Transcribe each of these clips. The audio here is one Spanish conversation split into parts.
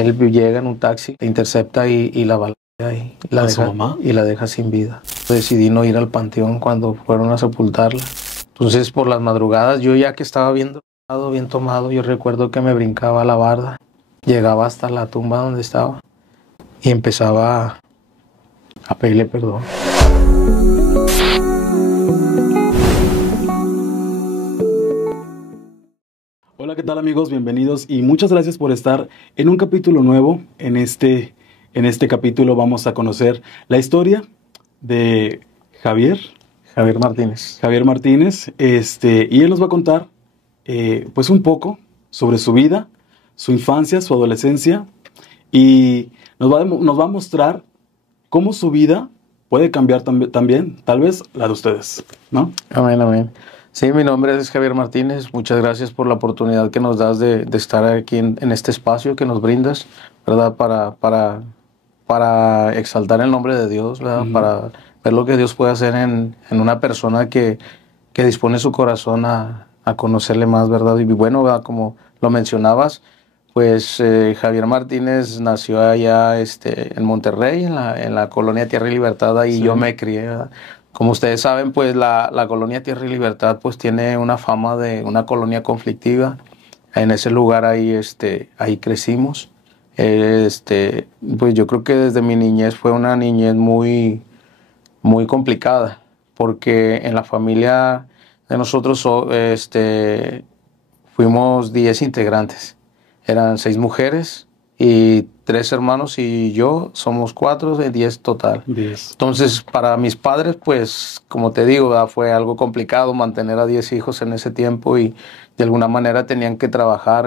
él llega en un taxi, la intercepta y la balea y la deja sin vida. Decidí no ir al panteón cuando fueron a sepultarla. Entonces por las madrugadas, yo ya que estaba bien tomado, yo recuerdo que me brincaba la barda, llegaba hasta la tumba donde estaba y empezaba a pedirle perdón. Hola, ¿qué tal amigos? Bienvenidos y muchas gracias por estar en un capítulo nuevo. En este capítulo vamos a conocer la historia de Javier Martínez. Y él nos va a contar pues un poco sobre su vida, su infancia, su adolescencia, y nos va a mostrar cómo su vida puede cambiar también, tal vez la de ustedes, ¿no? Amén, amén. Sí, mi nombre es Javier Martínez. Muchas gracias por la oportunidad que nos das de estar aquí en este espacio que nos brindas, ¿verdad? Para exaltar el nombre de Dios, ¿verdad? Para ver lo que Dios puede hacer en una persona que dispone su corazón a conocerle más, ¿verdad? Y bueno, ¿verdad? Como lo mencionabas, pues Javier Martínez nació allá en Monterrey, en la colonia Tierra y Libertad, ahí sí. Yo me crié, ¿verdad? Como ustedes saben, pues la colonia Tierra y Libertad pues tiene una fama de una colonia conflictiva. En ese lugar ahí crecimos. Pues yo creo que desde mi niñez fue una niñez muy, muy complicada, porque en la familia de nosotros fuimos 10 integrantes. Eran 6 mujeres y 3 hermanos y yo, somos 4 de 10 total. 10. Entonces, para mis padres, pues, como te digo, ¿verdad? Fue algo complicado mantener a 10 hijos en ese tiempo y de alguna manera tenían que trabajar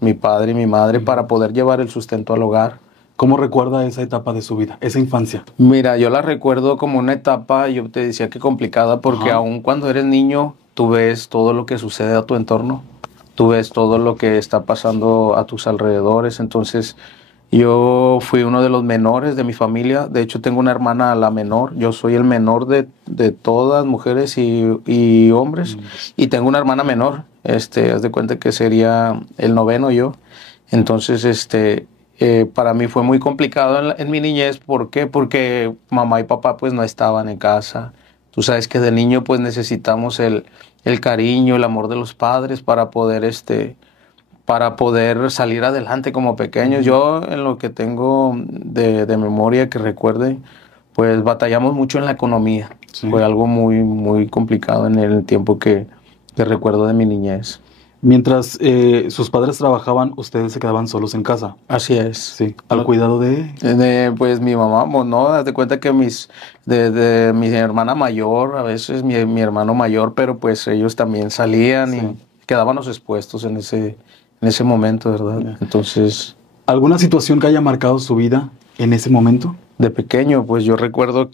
mi padre y mi madre para poder llevar el sustento al hogar. ¿Cómo recuerda esa etapa de su vida, esa infancia? Mira, yo la recuerdo como una etapa, yo te decía que complicada, porque aun cuando eres niño, tú ves todo lo que sucede a tu entorno. Tú ves todo lo que está pasando a tus alrededores. Entonces, yo fui uno de los menores de mi familia. De hecho, tengo una hermana, la menor. Yo soy el menor de todas, mujeres y hombres. Y tengo una hermana menor. Haz de cuenta que sería el noveno yo. Entonces, para mí fue muy complicado en mi niñez. ¿Por qué? Porque mamá y papá pues no estaban en casa. Tú sabes que de niño pues necesitamos el cariño, el amor de los padres para poder salir adelante como pequeños. Yo, en lo que tengo de memoria que recuerde, pues batallamos mucho en la economía. Sí. Fue algo muy, muy complicado en el tiempo que recuerdo de mi niñez. Mientras sus padres trabajaban, ustedes se quedaban solos en casa. Así es. Sí. ¿Al cuidado de...? Pues mi mamá, ¿no? Haz de cuenta que mi hermana mayor, a veces mi hermano mayor, pero pues ellos también salían sí. Y quedábamos expuestos en ese momento, ¿verdad? Yeah. Entonces... ¿Alguna situación que haya marcado su vida en ese momento? De pequeño, pues yo recuerdo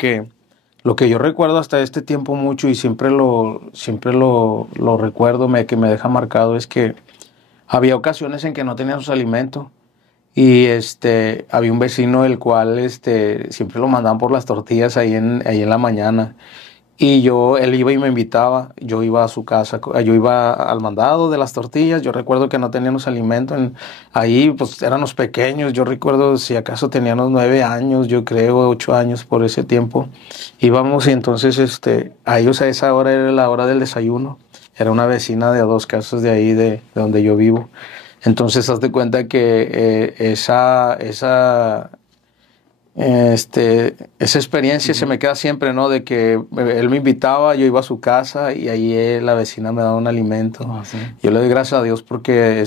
lo que yo recuerdo hasta este tiempo mucho y siempre lo recuerdo, que me deja marcado, es que había ocasiones en que no teníamos alimento y había un vecino el cual siempre lo mandaban por las tortillas ahí en la mañana y él iba y me invitaba, yo iba a su casa, yo iba al mandado de las tortillas. Yo recuerdo que no teníamos alimento ahí, pues éramos pequeños. Yo recuerdo si acaso teníamos 9 años, yo creo 8 años por ese tiempo. Íbamos y entonces a ellos a esa hora era la hora del desayuno. Era una vecina de 2 casas de ahí de donde yo vivo. Entonces haz de cuenta que esa experiencia se me queda siempre, ¿no? De que él me invitaba, yo iba a su casa y ahí la vecina me daba un alimento. ¿Sí? Yo le doy gracias a Dios porque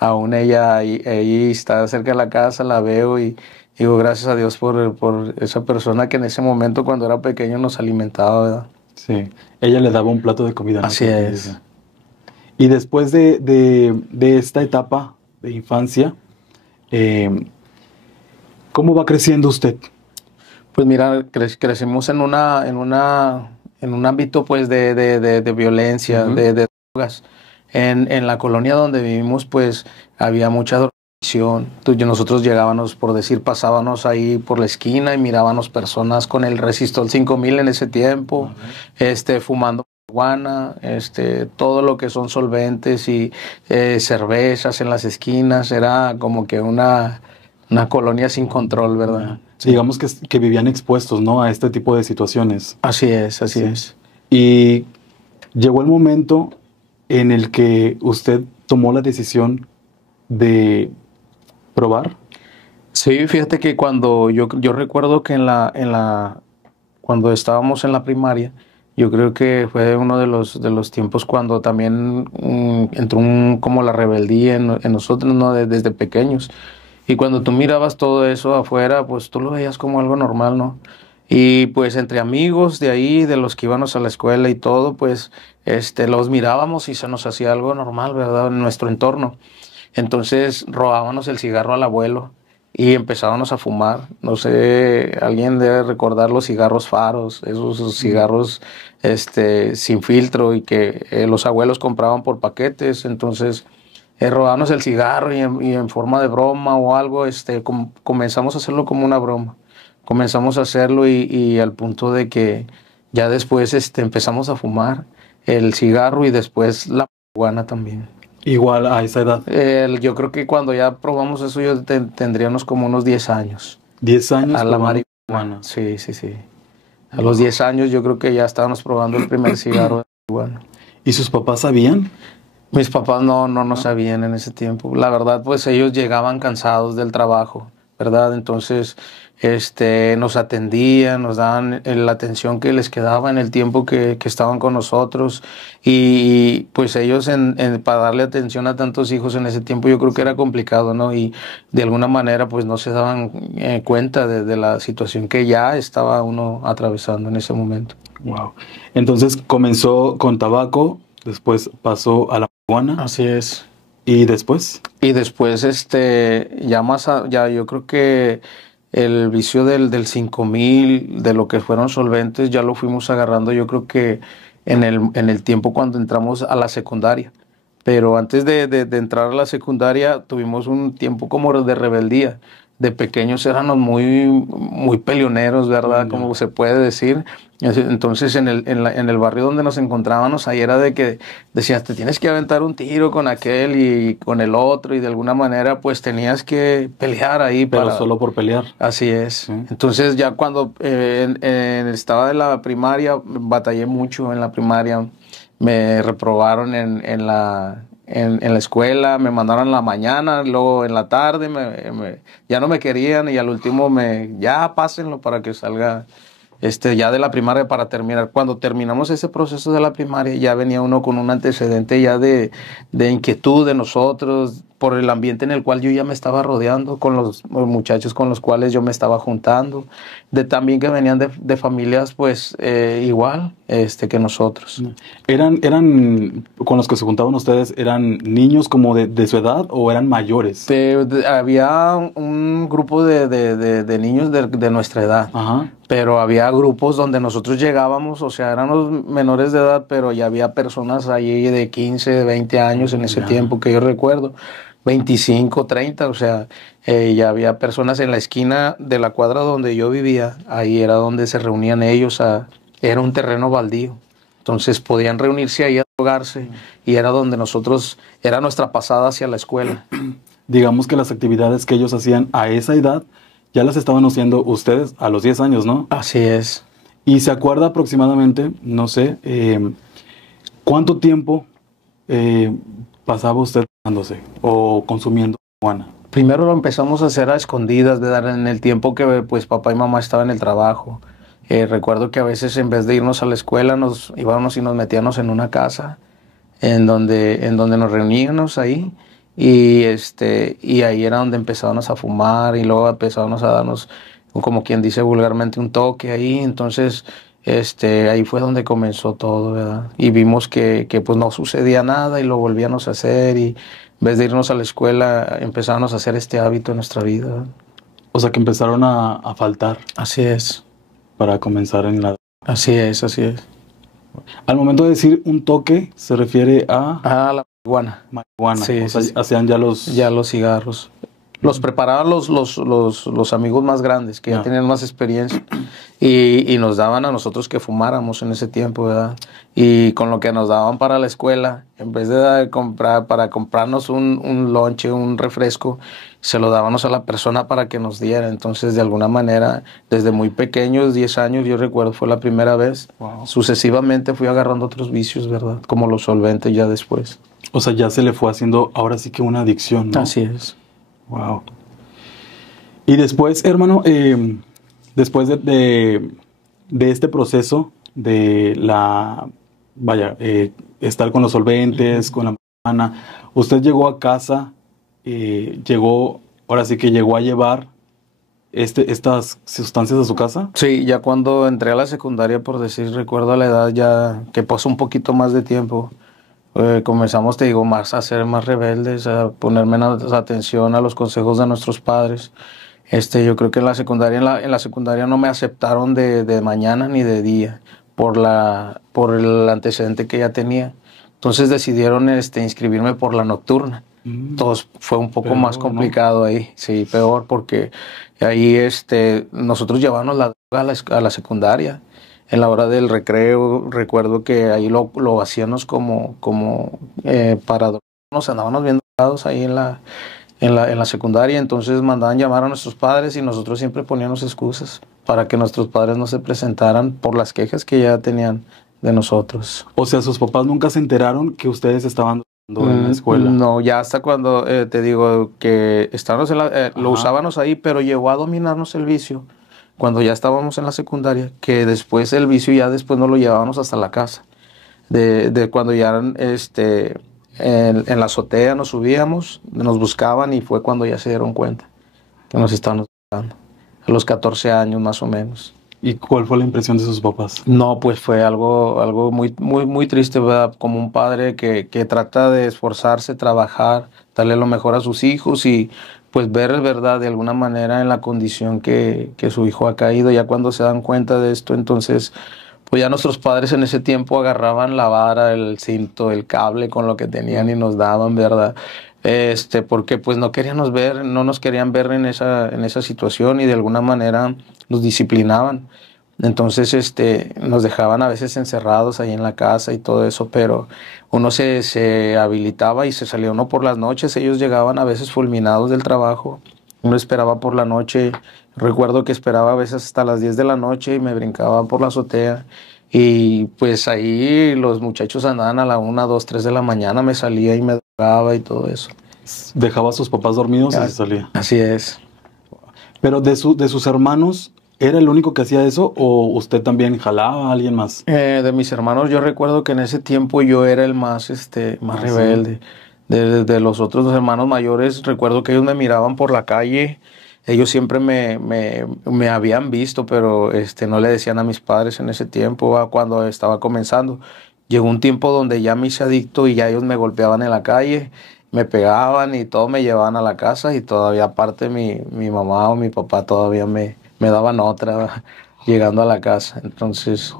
aún ella ahí está cerca de la casa, la veo y digo gracias a Dios por esa persona que en ese momento cuando era pequeño nos alimentaba, ¿verdad? Sí, ella le daba un plato de comida. Así es. Y después de esta etapa de infancia, ¿cómo va creciendo usted? Pues mira, crecimos en un ámbito pues de violencia, de drogas. En la colonia donde vivimos pues había mucha drogadicción. Nosotros llegábamos, por decir, pasábamos ahí por la esquina y mirábamos personas con el Resistol 5000 en ese tiempo, fumando marihuana, todo lo que son solventes y cervezas en las esquinas, era como que una colonia sin control, ¿verdad? Sí, digamos que vivían expuestos, ¿no? A este tipo de situaciones. Así es, así Sí. es. Y llegó el momento en el que usted tomó la decisión de probar. Sí, fíjate que cuando yo recuerdo que cuando estábamos en la primaria, yo creo que fue uno de los tiempos cuando también entró como la rebeldía en nosotros, ¿no? Desde pequeños. Y cuando tú mirabas todo eso afuera, pues tú lo veías como algo normal, ¿no? Y pues entre amigos de ahí, de los que íbamos a la escuela y todo, pues los mirábamos y se nos hacía algo normal, ¿verdad? En nuestro entorno. Entonces robábamos el cigarro al abuelo y empezábamos a fumar. No sé, alguien debe recordar los cigarros faros, esos cigarros sin filtro y que los abuelos compraban por paquetes. Entonces robábamos el cigarro y en forma de broma o algo, comenzamos a hacerlo como una broma. Comenzamos a hacerlo y al punto de que ya después empezamos a fumar el cigarro y después la marihuana también. Igual a esa edad. Yo creo que cuando ya probamos eso, tendríamos como unos 10 años. 10 años A la probando marihuana. Sí, sí, sí. A los 10 años yo creo que ya estábamos probando el primer cigarro de marihuana. ¿Y sus papás sabían? Mis papás no sabían en ese tiempo. La verdad, pues ellos llegaban cansados del trabajo, ¿verdad? Entonces, nos atendían, nos daban la atención que les quedaba en el tiempo que estaban con nosotros. Y pues ellos, para darle atención a tantos hijos en ese tiempo, yo creo que era complicado, ¿no? Y de alguna manera, pues no se daban cuenta de la situación que ya estaba uno atravesando en ese momento. Wow. Entonces comenzó con tabaco, después pasó a la marihuana. Así es. ¿Y después? Y después, ya yo creo que el vicio del 5000, de lo que fueron solventes, ya lo fuimos agarrando, yo creo que en el tiempo cuando entramos a la secundaria. Pero antes de entrar a la secundaria, tuvimos un tiempo como de rebeldía. De pequeños éramos muy peleoneros, ¿verdad? Como se puede decir. Entonces, en el barrio donde nos encontrábamos, ahí era de que decías, te tienes que aventar un tiro con aquel y con el otro, y de alguna manera, pues tenías que pelear ahí. Pero solo por pelear. Así es. Sí. Entonces, ya cuando estaba de la primaria, batallé mucho en la primaria. Me reprobaron en la escuela, me mandaron en la mañana, luego en la tarde ya no me querían y al último ya pásenlo para que salga ya de la primaria para terminar. Cuando terminamos ese proceso de la primaria, ya venía uno con un antecedente ya de inquietud de nosotros, por el ambiente en el cual yo ya me estaba rodeando, con los muchachos con los cuales yo me estaba juntando, también que venían de familias pues igual que nosotros. ¿Eran con los que se juntaban ustedes, eran niños como de su edad o eran mayores? Había un grupo de niños de nuestra edad. Ajá. Pero había grupos donde nosotros llegábamos, o sea, éramos menores de edad, pero ya había personas allí de 15, de 20 años en ese tiempo que yo recuerdo, 25, 30, o sea, ya había personas en la esquina de la cuadra donde yo vivía, ahí era donde se reunían ellos, era un terreno baldío, entonces podían reunirse ahí a drogarse y era donde era nuestra pasada hacia la escuela. Digamos que las actividades que ellos hacían a esa edad, ya las estaban haciendo ustedes a los 10 años, ¿no? Así es. ¿Y se acuerda aproximadamente, no sé, cuánto tiempo pasaba usted dándose o consumiendo marihuana? Primero lo empezamos a hacer a escondidas, en el tiempo que pues papá y mamá estaban en el trabajo. Recuerdo que a veces en vez de irnos a la escuela nos íbamos y nos metíamos en una casa en donde nos reuníamos ahí. Y ahí era donde empezábamos a fumar y luego empezábamos a darnos, como quien dice vulgarmente, un toque ahí. Entonces, ahí fue donde comenzó todo, ¿verdad? Y vimos que pues no sucedía nada y lo volvíamos a hacer y en vez de irnos a la escuela empezábamos a hacer este hábito en nuestra vida, ¿verdad? O sea que empezaron a faltar. Así es. Para comenzar en la... Así es, así es. Al momento de decir un toque, se refiere a... La marihuana. Marihuana. Sí, o sea, sí. hacían ya los... Ya los cigarros. Los preparaban los amigos más grandes, que ya tenían más experiencia, y nos daban a nosotros que fumáramos en ese tiempo, ¿verdad? Y con lo que nos daban para la escuela, en vez de para comprarnos un lonche, un refresco, se lo dábamos a la persona para que nos diera. Entonces, de alguna manera, desde muy pequeños, 10 años, yo recuerdo, fue la primera vez. Wow. Sucesivamente fui agarrando otros vicios, ¿verdad? Como los solventes ya después. O sea, ya se le fue haciendo ahora sí que una adicción, ¿no? Así es. Wow. Y después, hermano, después de este proceso de estar con los solventes, con la marihuana, usted llegó a casa, ahora sí que llegó a llevar estas sustancias a su casa. Sí, ya cuando entré a la secundaria, por decir, recuerdo a la edad ya que pasó un poquito más de tiempo, comenzamos, te digo, más a ser más rebeldes, a poner menos atención a los consejos de nuestros padres. Yo creo que en la secundaria no me aceptaron de mañana ni de día por el antecedente que ya tenía. Entonces decidieron inscribirme por la nocturna. Entonces fue un poco Peor, más complicado, ¿no? Ahí, sí, peor, porque ahí nosotros llevábamos la droga a la secundaria. En la hora del recreo, recuerdo que ahí lo hacíamos como para drogarnos, andábamos bien drogados ahí en la secundaria. Entonces mandaban llamar a nuestros padres y nosotros siempre poníamos excusas para que nuestros padres no se presentaran por las quejas que ya tenían de nosotros. O sea, sus papás nunca se enteraron que ustedes estaban en la escuela. No, ya hasta cuando te digo que estábamos lo usábamos ahí, pero llegó a dominarnos el vicio cuando ya estábamos en la secundaria, que después el vicio ya después nos lo llevábamos hasta la casa. De cuando ya en la azotea nos subíamos, nos buscaban y fue cuando ya se dieron cuenta que nos estaban buscando. A los 14 años más o menos. ¿Y cuál fue la impresión de sus papás? No, pues fue algo muy, muy, muy triste, ¿verdad? Como un padre que trata de esforzarse, trabajar, darle lo mejor a sus hijos y pues ver, ¿verdad? De alguna manera en la condición que su hijo ha caído. Ya cuando se dan cuenta de esto, entonces, pues ya nuestros padres en ese tiempo agarraban la vara, el cinto, el cable con lo que tenían y nos daban, ¿verdad? Porque pues no nos querían ver en esa situación y de alguna manera nos disciplinaban. Entonces, nos dejaban a veces encerrados ahí en la casa y todo eso, pero uno se habilitaba y se salía uno por las noches. Ellos llegaban a veces fulminados del trabajo. Uno esperaba por la noche. Recuerdo que esperaba a veces hasta las 10 de la noche y me brincaba por la azotea. Y pues ahí los muchachos andaban a la 1, 2, 3 de la mañana. Me salía y me drogaba y todo eso. Dejaba a sus papás dormidos y se salía. Así es. Pero de sus hermanos, ¿era el único que hacía eso o usted también jalaba a alguien más? De mis hermanos, yo recuerdo que en ese tiempo yo era el más rebelde. Sí. De los otros dos hermanos mayores, recuerdo que ellos me miraban por la calle. Ellos siempre me habían visto, pero no le decían a mis padres en ese tiempo, cuando estaba comenzando. Llegó un tiempo donde ya me hice adicto y ya ellos me golpeaban en la calle, me pegaban y todo me llevaban a la casa y todavía aparte mi mamá o mi papá todavía me daban otra llegando a la casa. Entonces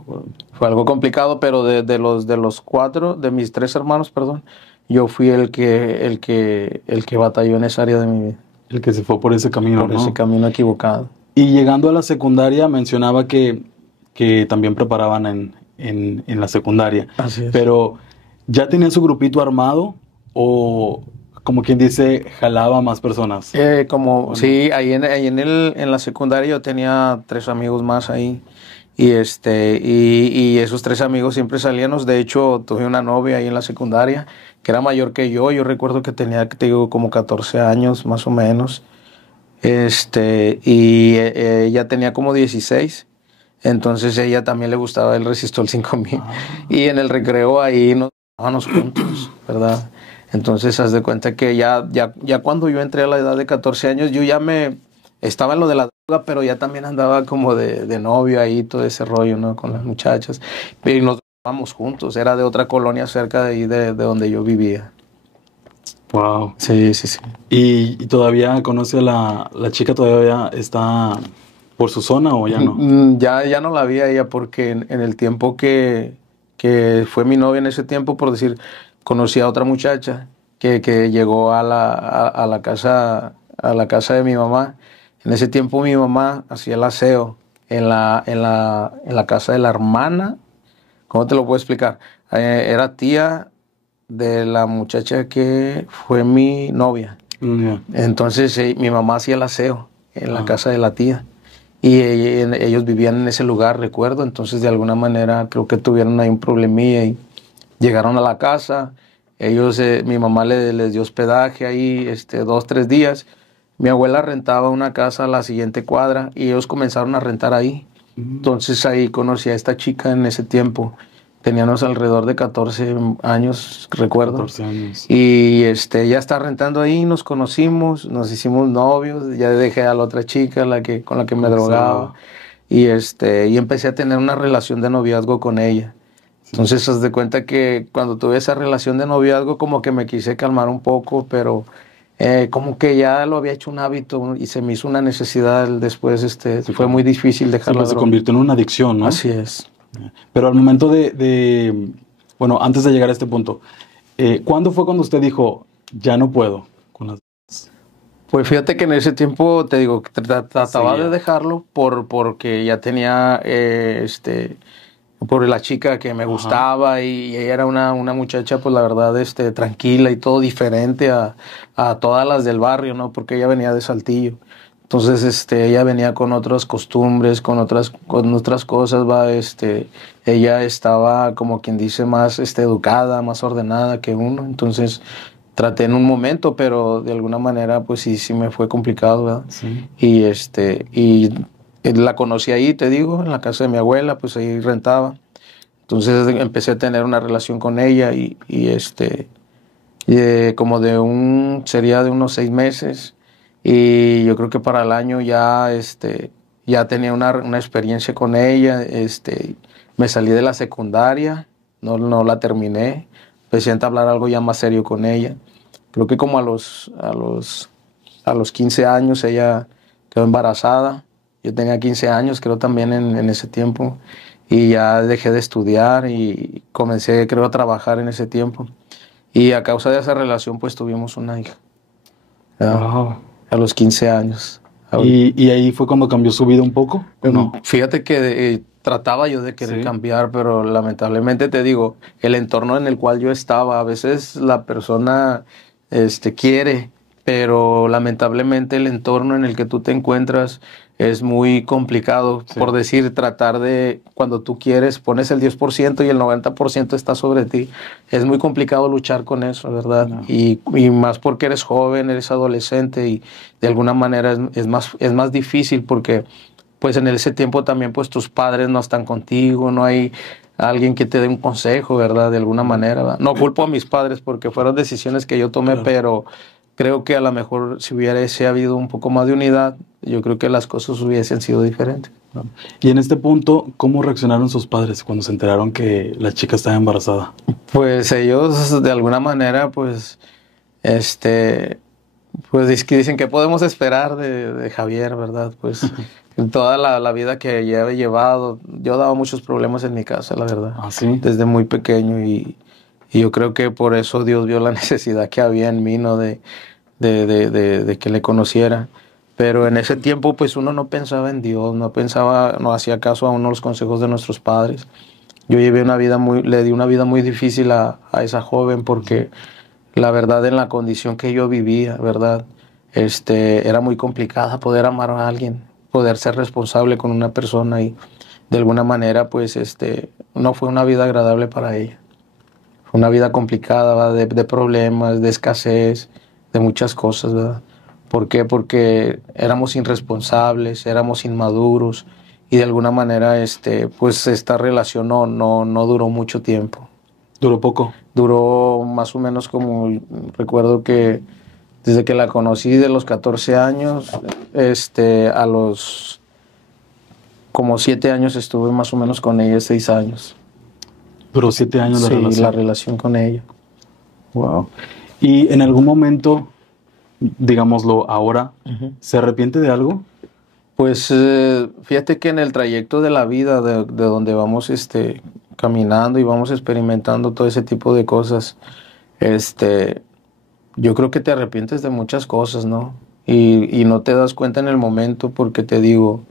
fue algo complicado, pero de los cuatro, de mis tres hermanos, perdón, yo fui el que batalló en esa área de mi vida. El que se fue por ese camino, Por ese camino equivocado. Y llegando a la secundaria mencionaba que también preparaban en la secundaria. Así es. Pero ¿ya tenía su grupito armado o, como quien dice, jalaba a más personas? Sí, ahí en la secundaria yo tenía 3 amigos más ahí. Y esos 3 amigos siempre salíamos. De hecho, tuve una novia ahí en la secundaria que era mayor que yo. Yo recuerdo que tenía, te digo, como 14 años más o menos. Ella tenía como 16. Entonces ella también le gustaba el Resistol 5000. Y en el recreo ahí nos estábamos juntos, ¿verdad? Entonces haz de cuenta que ya cuando yo entré a la edad de 14 años, yo ya estaba en lo de la droga, pero ya también andaba como de novio ahí, todo ese rollo, ¿no? Con las muchachas. Y nos drogábamos juntos. Era de otra colonia cerca de ahí, de donde yo vivía. Wow. Sí. ¿Y todavía conoce a la chica? ¿Todavía está por su zona o ya no? Ya no la vi a ella porque en el tiempo que fue mi novia en ese tiempo, por decir, conocí a otra muchacha que llegó a la casa a la casa de mi mamá. En ese tiempo mi mamá hacía el aseo en la casa de la hermana. ¿Cómo te lo puedo explicar? Era tía de la muchacha que fue mi novia. Ya. Entonces mi mamá hacía el aseo en la Ah. casa de la tía. Y ellos vivían en ese lugar, recuerdo. Entonces de alguna manera creo que tuvieron ahí un problemilla y llegaron a la casa. Ellos, mi mamá les dio hospedaje ahí 2, 3 días. Mi abuela rentaba una casa a la siguiente cuadra y ellos comenzaron a rentar ahí. Entonces ahí conocí a esta chica en ese tiempo. Teníamos alrededor de 14 años, recuerdo. 14 años. Y ella está rentando ahí, nos conocimos, nos hicimos novios, ya dejé a la otra chica con la que me drogaba. Y empecé a tener una relación de noviazgo con ella. Entonces, haz de cuenta que cuando tuve esa relación de noviazgo, como que me quise calmar un poco, pero como que ya lo había hecho un hábito y se me hizo una necesidad después, fue muy difícil dejarlo. Pues se convirtió en una adicción, ¿no? Así es. Pero al momento bueno, antes de llegar a este punto, ¿cuándo fue cuando usted dijo, ya no puedo con las... Pues fíjate que en ese tiempo, te digo, trataba Sí, de dejarlo porque ya tenía, por la chica que me gustaba y ella era una muchacha, pues la verdad, tranquila y todo diferente a todas las del barrio, ¿no? Porque ella venía de Saltillo. Entonces, ella venía con otras costumbres, con otras cosas, va, ella estaba, como quien dice, más, educada, más ordenada que uno. Entonces, traté en un momento, pero de alguna manera, pues sí me fue complicado, ¿verdad? Sí. Y la conocí ahí, te digo, en la casa de mi abuela, pues ahí rentaba. Entonces, empecé a tener una relación con ella como sería de unos 6 meses. Y yo creo que para el año ya tenía una experiencia con ella. Me salí de la secundaria, no la terminé. Empecé a entablar algo ya más serio con ella. Creo que como a los 15 años ella quedó embarazada. Yo tenía 15 años, creo también en ese tiempo. Y ya dejé de estudiar y comencé, creo, a trabajar en ese tiempo. Y a causa de esa relación, pues tuvimos una hija. Wow. A los 15 años. ¿Y ahí fue cuando cambió su vida un poco? ¿O no? Fíjate que trataba yo de querer cambiar, pero lamentablemente te digo, el entorno en el cual yo estaba, a veces la persona quiere, pero lamentablemente el entorno en el que tú te encuentras es muy complicado. Por decir, tratar de, cuando tú quieres, pones el 10% y el 90% está sobre ti. Es muy complicado luchar con eso, ¿verdad? No. Y más porque eres joven, eres adolescente y de alguna manera es más difícil porque pues en ese tiempo también pues tus padres no están contigo, no hay alguien que te dé un consejo, ¿verdad? De alguna manera, ¿verdad? No culpo a mis padres porque fueron decisiones que yo tomé, pero creo que a lo mejor si hubiese habido un poco más de unidad, yo creo que las cosas hubiesen sido diferentes. Y en este punto, ¿cómo reaccionaron sus padres cuando se enteraron que la chica estaba embarazada? Pues ellos de alguna manera, pues dicen que podemos esperar de Javier, ¿verdad? Pues toda la vida que he llevado, yo daba muchos problemas en mi casa, la verdad. ¿Ah, sí? Desde muy pequeño y yo creo que por eso Dios vio la necesidad que había en mí, ¿no? De que le conociera. Pero en ese tiempo, pues uno no pensaba en Dios, no hacía caso a uno de los consejos de nuestros padres. Yo le di una vida muy difícil a esa joven porque la verdad en la condición que yo vivía, ¿verdad? Era muy complicada poder amar a alguien, poder ser responsable con una persona y de alguna manera, pues, no fue una vida agradable para ella. Fue una vida complicada, ¿verdad? De problemas, de escasez, de muchas cosas, ¿verdad? ¿Por qué? Porque éramos irresponsables, éramos inmaduros y de alguna manera, pues, esta relación no duró mucho tiempo. ¿Duró poco? Duró más o menos recuerdo que desde que la conocí de los 14 años, a los como 7 años estuve más o menos con ella, 6 años. Duró 7 años la relación. Sí, la relación con ella. Wow. ¿Y en algún momento, digámoslo ahora, se arrepiente de algo? Pues fíjate que en el trayecto de la vida, de donde vamos caminando y vamos experimentando todo ese tipo de cosas, yo creo que te arrepientes de muchas cosas, ¿no? y no te das cuenta en el momento porque te digo,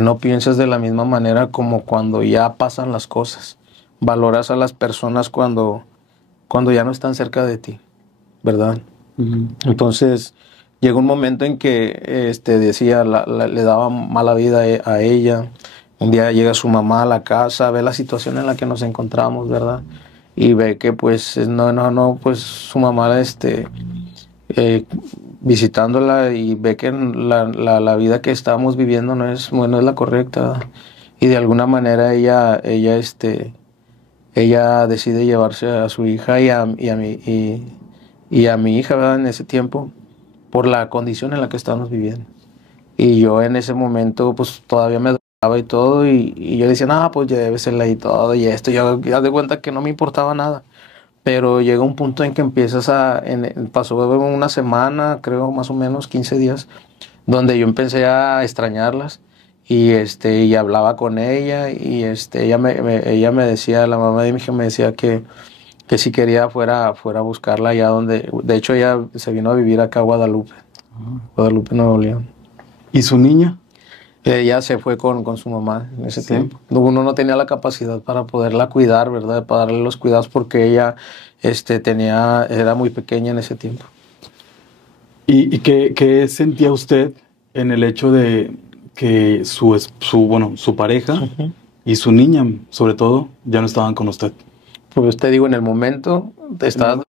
no piensas de la misma manera como cuando ya pasan las cosas. Valoras a las personas cuando ya no están cerca de ti, ¿verdad? Ujú. Entonces llegó un momento en que decía, le daba mala vida a ella. Un día llega su mamá a la casa, ve la situación en la que nos encontramos, ¿verdad? Y ve que pues no, pues su mamá eh, visitándola y ve que la vida que estábamos viviendo no es, bueno, es la correcta. Y de alguna manera ella decide llevarse a su hija y a mi hija, ¿verdad? En ese tiempo, por la condición en la que estábamos viviendo. Y yo en ese momento, pues todavía me daba y todo, y yo decía, ah, pues llévesela y todo, y esto, yo ya de cuenta que no me importaba nada. Pero llega un punto en que empiezas pasó una semana, creo más o menos 15 días, donde yo empecé a extrañarlas y hablaba con ella y ella me decía, la mamá de mi hija me decía que si quería fuera a buscarla allá donde, de hecho ella se vino a vivir acá a Guadalupe, Guadalupe, Nuevo León. ¿Y su niña? Ella se fue con su mamá en ese Sí. tiempo. Uno no tenía la capacidad para poderla cuidar, ¿verdad? Para darle los cuidados porque ella era muy pequeña en ese tiempo. ¿Y qué sentía usted en el hecho de que su pareja Ujú. y su niña, sobre todo, ya no estaban con usted? Pues te digo, en el momento estaba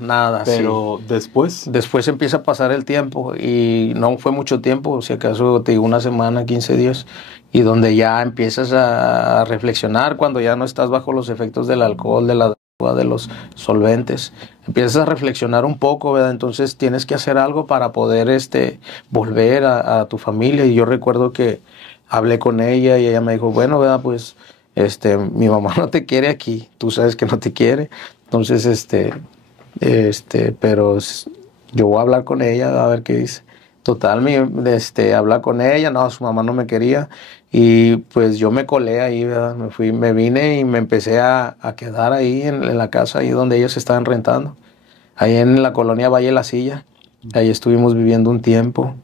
nada, sí. Pero después, Después empieza a pasar el tiempo y no fue mucho tiempo, si acaso te digo una semana, 15 días, y donde ya empiezas a reflexionar cuando ya no estás bajo los efectos del alcohol, de la droga, de los solventes, empiezas a reflexionar un poco, ¿verdad? Entonces tienes que hacer algo para poder volver a tu familia. Y yo recuerdo que hablé con ella y ella me dijo, bueno, ¿verdad? Pues mi mamá no te quiere aquí, tú sabes que no te quiere, entonces pero yo voy a hablar con ella a ver qué dice. Total, habla con ella, no, su mamá no me quería y pues yo me colé ahí, ¿verdad? Me vine y me empecé a quedar ahí en la casa ahí donde ellos estaban rentando, ahí en la colonia Valle de la Silla. Ahí estuvimos viviendo un tiempo.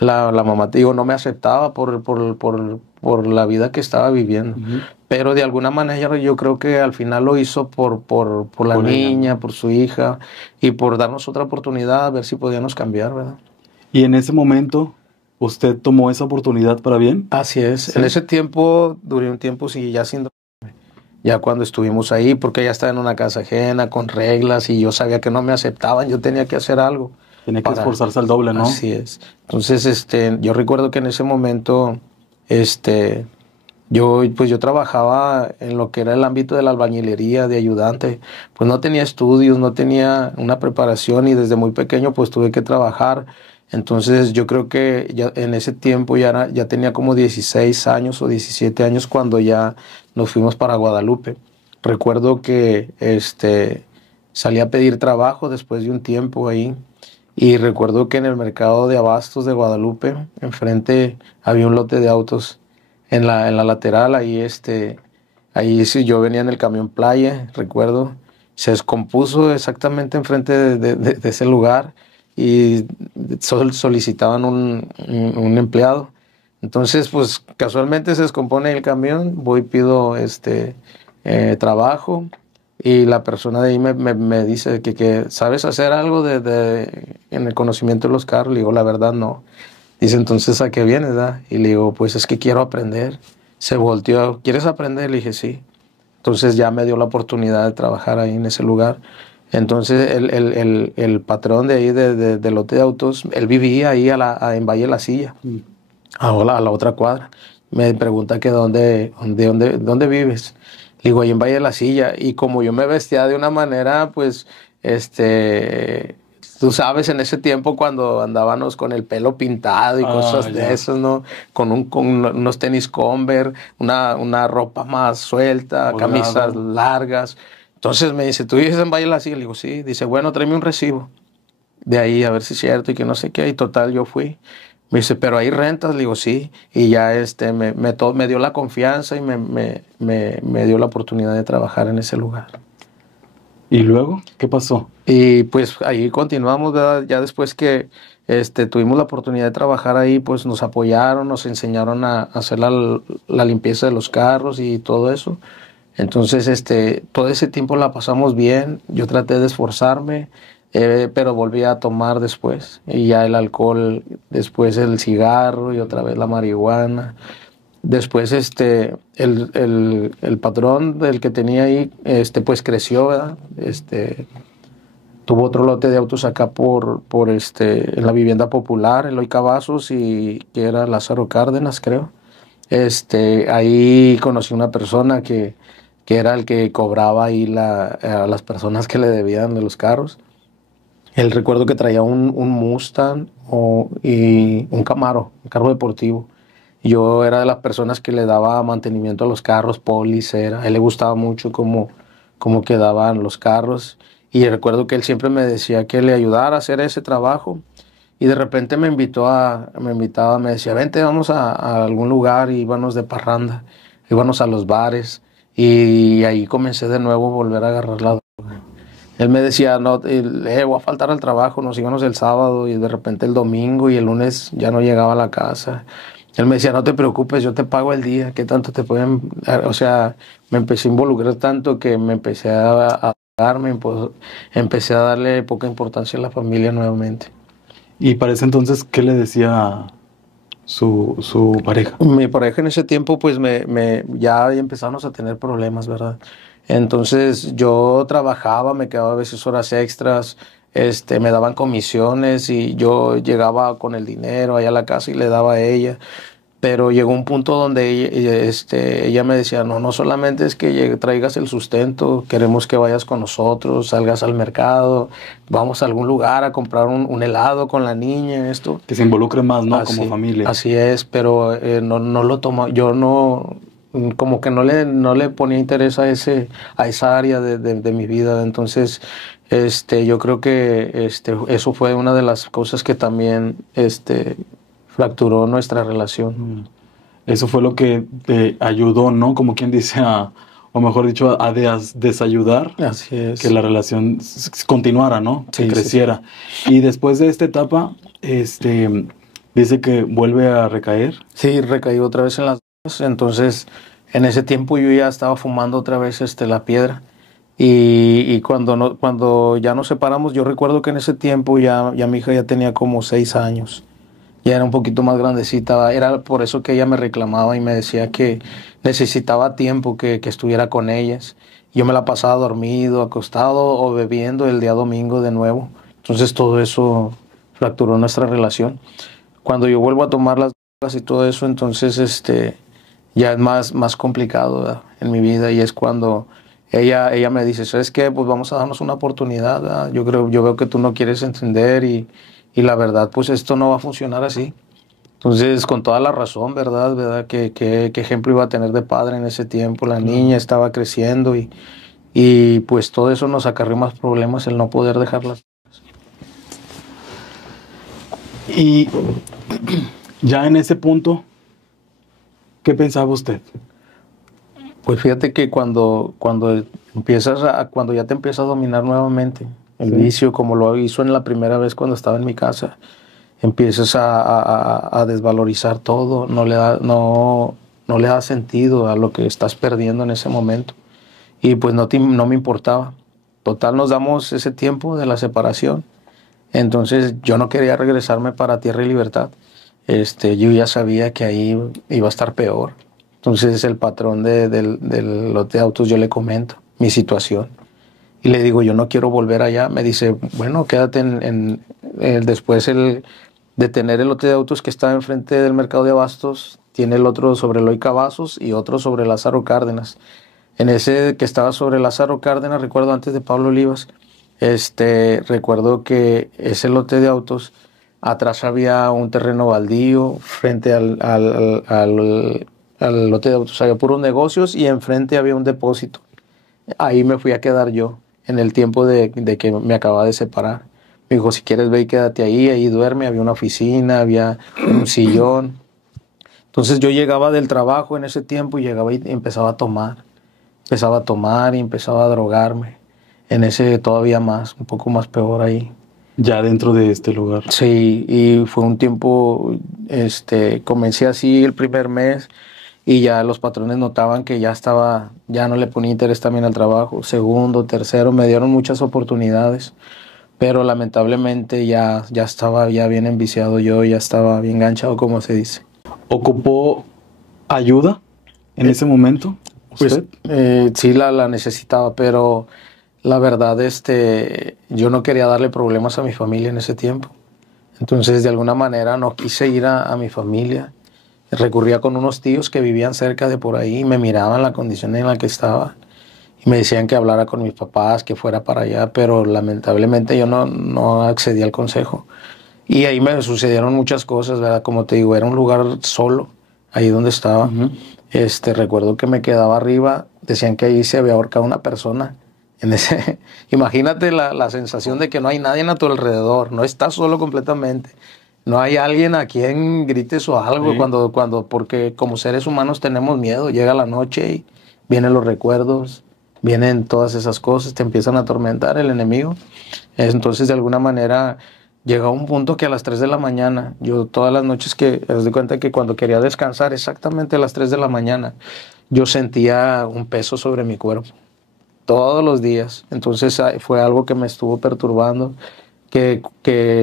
La mamá, te digo, no me aceptaba por la vida que estaba viviendo. ujú, Pero de alguna manera yo creo que al final lo hizo por la por ella, niña, ¿no? por su hija y por darnos otra oportunidad a ver si podíamos cambiar, ¿verdad? Y en ese momento, ¿usted tomó esa oportunidad para bien? Así es. Sí. En ese tiempo, duré un tiempo, sí, ya cuando estuvimos ahí, porque ella estaba en una casa ajena, con reglas, y yo sabía que no me aceptaban, yo tenía que hacer algo. Tenía que Para, esforzarse al doble, ¿no? Así es. Entonces, yo recuerdo que en ese momento, yo trabajaba en lo que era el ámbito de la albañilería, de ayudante. Pues no tenía estudios, no tenía una preparación y desde muy pequeño pues tuve que trabajar. Entonces yo creo que ya en ese tiempo ya tenía como 16 años o 17 años cuando ya nos fuimos para Guadalupe. Recuerdo que salí a pedir trabajo después de un tiempo ahí. Y recuerdo que en el mercado de abastos de Guadalupe, enfrente había un lote de autos en la lateral, ahí sí yo venía en el camión Playa, recuerdo, se descompuso exactamente enfrente de ese lugar y solicitaban un empleado. Entonces, pues casualmente se descompone el camión, voy y pido trabajo y la persona de ahí me dice que ¿sabes hacer algo en el conocimiento de los carros? Le digo, la verdad no. Dice, entonces, ¿a qué vienes, da? Y le digo, pues es que quiero aprender. Se volteó, ¿quieres aprender? Le dije, sí. Entonces ya me dio la oportunidad de trabajar ahí en ese lugar. Entonces el patrón de ahí del lote de autos, él vivía ahí en Valle de la Silla, Mm. a la otra cuadra. Me pregunta que dónde vives. Le digo, ahí en Valle de la Silla. Y como yo me vestía de una manera, pues, tú sabes, en ese tiempo cuando andábamos con el pelo pintado y cosas de Ya. esas, ¿no? Con unos tenis Converse, una ropa más suelta, Holgado. camisas largas. Entonces me dice, ¿tú vives en Valle de la Silla? Le digo, sí. Dice, bueno, tráeme un recibo de ahí a ver si es cierto y que no sé qué. Y total, yo fui. Me dice, pero ahí rentas, le digo, sí. Y ya me dio la confianza y me dio la oportunidad de trabajar en ese lugar. ¿Y luego qué pasó? Y pues ahí continuamos, ¿verdad? Ya después que tuvimos la oportunidad de trabajar ahí, pues nos apoyaron, nos enseñaron a hacer la limpieza de los carros y todo eso. Entonces, todo ese tiempo la pasamos bien. Yo traté de esforzarme, pero volví a tomar después. Y ya el alcohol, después el cigarro y otra vez la marihuana. Después, el patrón del que tenía ahí, pues creció, ¿verdad? Tuvo otro lote de autos acá en la vivienda popular, Eloy Cavazos, y que era Lázaro Cárdenas, creo. Ahí conocí una persona que era el que cobraba ahí a las personas que le debían de los carros. Él recuerdo que traía un Mustang y un Camaro, un carro deportivo. Yo era de las personas que le daba mantenimiento a los carros, cera. A él le gustaba mucho cómo quedaban los carros. Y recuerdo que él siempre me decía que le ayudara a hacer ese trabajo. Y de repente me decía, vente, vamos a algún lugar, y íbamos de parranda, íbamos a los bares. Y ahí comencé de nuevo a volver a agarrar la droga. Él me decía, no, voy a faltar al trabajo, nos íbamos el sábado y de repente el domingo y el lunes ya no llegaba a la casa. Él me decía, no te preocupes, yo te pago el día, ¿qué tanto te pueden...? O sea, me empecé a involucrar tanto que me empecé a darme, pues, empecé a darle poca importancia a la familia nuevamente. Y para ese entonces, ¿qué le decía su pareja? Mi pareja en ese tiempo, pues, ya empezamos a tener problemas, ¿verdad? Entonces, yo trabajaba, me quedaba a veces horas extras, me daban comisiones y yo llegaba con el dinero allá a la casa y le daba a ella. Pero llegó un punto donde ella me decía, no solamente es que traigas el sustento, queremos que vayas con nosotros, salgas al mercado, vamos a algún lugar a comprar un helado con la niña, esto. Que se involucre más, ¿no? Así, como familia. Así es, pero no lo tomó, yo no, como que no le ponía interés a esa área de mi vida. Entonces, yo creo que eso fue una de las cosas que también fracturó nuestra relación. Eso fue lo que te ayudó, ¿no? Como quien dice, o mejor dicho, a desayudar. Así es. Que la relación continuara, ¿no? Que Sí, creciera. Sí. Y después de esta etapa, dice que vuelve a recaer. Sí, recaí otra vez en las drogas. Entonces, en ese tiempo yo ya estaba fumando otra vez la piedra. Y cuando ya nos separamos, yo recuerdo que en ese tiempo ya mi hija ya tenía como 6 años. Ya era un poquito más grandecita. Era por eso que ella me reclamaba y me decía que necesitaba tiempo que estuviera con ellas. Yo me la pasaba dormido, acostado o bebiendo el día domingo de nuevo. Entonces todo eso fracturó nuestra relación. Cuando yo vuelvo a tomar las drogas y todo eso, entonces ya es más complicado, ¿verdad?, en mi vida. Y es cuando ella me dice, ¿sabes qué? Pues vamos a darnos una oportunidad, ¿verdad? Yo veo que tú no quieres entender y la verdad, pues esto no va a funcionar así. Entonces, con toda la razón, ¿verdad? ¿Qué ejemplo iba a tener de padre en ese tiempo? La niña estaba creciendo y pues todo eso nos acarreó más problemas, el no poder dejarlas. Y ya en ese punto, ¿qué pensaba usted? Pues fíjate que cuando ya te empieza a dominar nuevamente el vicio, como lo hizo en la primera vez cuando estaba en mi casa, empiezas a desvalorizar todo, no le da sentido a lo que estás perdiendo en ese momento. Y pues no me importaba. Total, nos damos ese tiempo de la separación. Entonces yo no quería regresarme para Tierra y Libertad. Yo ya sabía que ahí iba a estar peor. Entonces el patrón del lote de autos, yo le comento mi situación. Y le digo, yo no quiero volver allá. Me dice, bueno, quédate después de tener el lote de autos que está enfrente del mercado de abastos, tiene el otro sobre Eloy Cavazos y otro sobre Lázaro Cárdenas. En ese que estaba sobre Lázaro Cárdenas, recuerdo antes de Pablo Olivas, recuerdo que ese lote de autos, atrás había un terreno baldío, frente al lote de autos había puros negocios y enfrente había un depósito. Ahí me fui a quedar yo, en el tiempo de que me acababa de separar. Me dijo, si quieres ve y quédate ahí duerme. Había una oficina, había un sillón. Entonces yo llegaba del trabajo en ese tiempo y llegaba y empezaba a tomar. Empezaba a tomar y empezaba a drogarme. En ese todavía más, un poco más peor ahí. Ya dentro de este lugar. Sí, y fue un tiempo, comencé así el primer mes y ya los patrones notaban que ya estaba, ya no le ponía interés también al trabajo. Segundo, tercero, me dieron muchas oportunidades, pero lamentablemente ya estaba ya bien enviciado yo, ya estaba bien ganchado, como se dice. ¿Ocupó ayuda en ese momento Pues usted? sí la necesitaba, pero la verdad, yo no quería darle problemas a mi familia en ese tiempo. Entonces, de alguna manera, no quise ir a mi familia. Recurría con unos tíos que vivían cerca de por ahí y me miraban la condición en la que estaba. Y me decían que hablara con mis papás, que fuera para allá, pero lamentablemente yo no accedí al consejo. Y ahí me sucedieron muchas cosas, ¿verdad? Como te digo, era un lugar solo, ahí donde estaba. Ujú. Recuerdo que me quedaba arriba, decían que ahí se había ahorcado una persona. Imagínate la sensación de que no hay nadie a tu alrededor, no estás solo completamente. No hay alguien a quien grites o algo Sí. porque como seres humanos tenemos miedo. Llega la noche y vienen los recuerdos, vienen todas esas cosas, te empiezan a atormentar el enemigo. Entonces, de alguna manera, llega un punto que a las 3 de la mañana, yo todas las noches haz de cuenta que cuando quería descansar, exactamente a las 3 de la mañana, yo sentía un peso sobre mi cuerpo, todos los días. Entonces, fue algo que me estuvo perturbando, que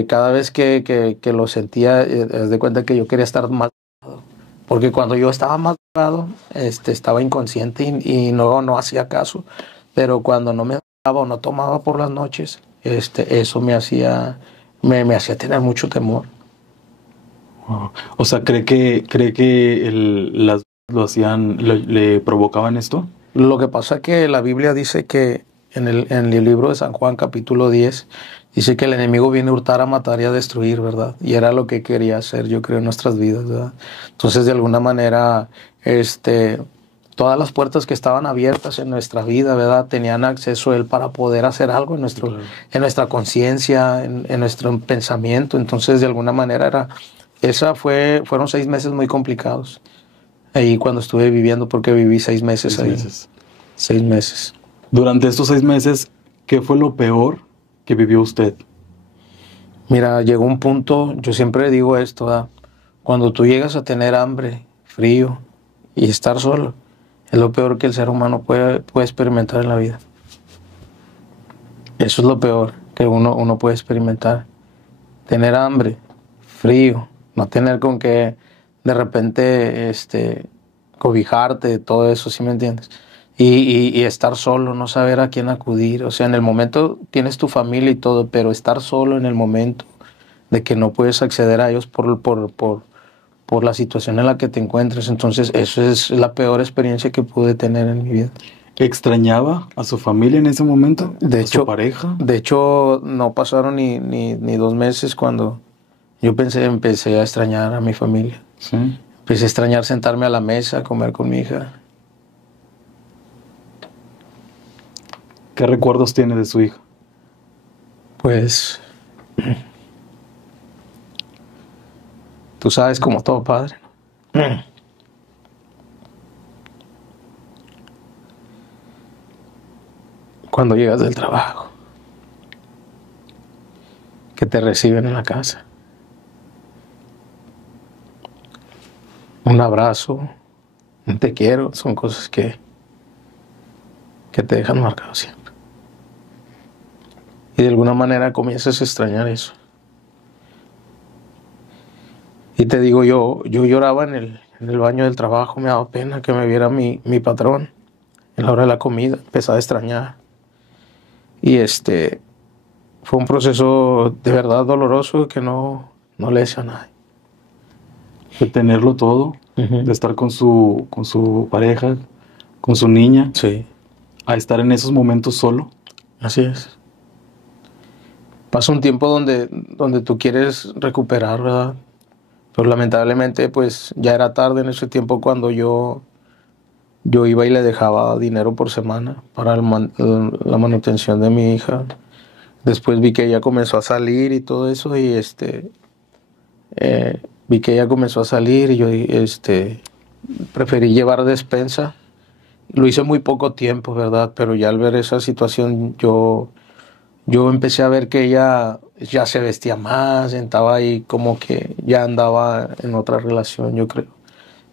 cada vez que lo sentía, haz de cuenta que yo quería estar más, porque cuando yo estaba más drogado, estaba inconsciente y no hacía caso, pero cuando no me drogaba o no tomaba por las noches, eso me hacía tener mucho temor. Wow. O sea, ¿cree que las lo hacían, le provocaban esto? Lo que pasa es que la Biblia dice que en el libro de San Juan, capítulo 10, dice que el enemigo viene a hurtar, a matar y a destruir, ¿verdad? Y era lo que quería hacer, yo creo, en nuestras vidas, ¿verdad? Entonces, de alguna manera, todas las puertas que estaban abiertas en nuestra vida, ¿verdad? Tenían acceso a él para poder hacer algo Claro. en nuestra conciencia, en nuestro pensamiento. Entonces, de alguna manera, fueron 6 meses muy complicados. Ahí cuando estuve viviendo, porque viví 6 meses 6 meses. 6 meses. Durante estos 6 meses, ¿qué fue lo peor que vivió usted? Mira, llegó un punto, yo siempre digo esto, ¿verdad? Cuando tú llegas a tener hambre, frío y estar solo, es lo peor que el ser humano puede experimentar en la vida. Eso es lo peor que uno puede experimentar. Tener hambre, frío, no tener con qué de repente cobijarte, todo eso, ¿sí me entiendes? Y estar solo, no saber a quién acudir. O sea, en el momento tienes tu familia y todo, pero estar solo en el momento de que no puedes acceder a ellos por la situación en la que te encuentres. Entonces, eso es la peor experiencia que pude tener en mi vida. ¿Extrañaba a su familia en ese momento? De ¿A su hecho, pareja? de hecho, no pasaron ni 2 meses cuando yo empecé a extrañar a mi familia. Sí. Empecé a extrañar sentarme a la mesa, comer con mi hija. ¿Qué recuerdos tiene de su hija? Pues, tú sabes, como todo padre, ¿no? Cuando llegas del trabajo, que te reciben en la casa, un abrazo, un te quiero, son cosas que te dejan marcado siempre. Y de alguna manera comienzas a extrañar eso. Y te digo, yo lloraba en el baño del trabajo, me daba pena que me viera mi patrón en la hora de la comida, empezaba a extrañar. Y fue un proceso de verdad doloroso que no le deseo a nadie. De tenerlo todo, Ujú. de estar con su pareja, con su niña, Sí, a estar en esos momentos solo. así es. Pasa un tiempo donde tú quieres recuperar, ¿verdad? Pero lamentablemente, pues ya era tarde en ese tiempo cuando yo iba y le dejaba dinero por semana para la manutención de mi hija. Después vi que ella comenzó a salir y todo eso y vi que ella comenzó a salir y yo preferí llevar despensa. Lo hice muy poco tiempo, ¿verdad? Pero ya al ver esa situación yo empecé a ver que ella ya se vestía más, estaba ahí como que ya andaba en otra relación, yo creo.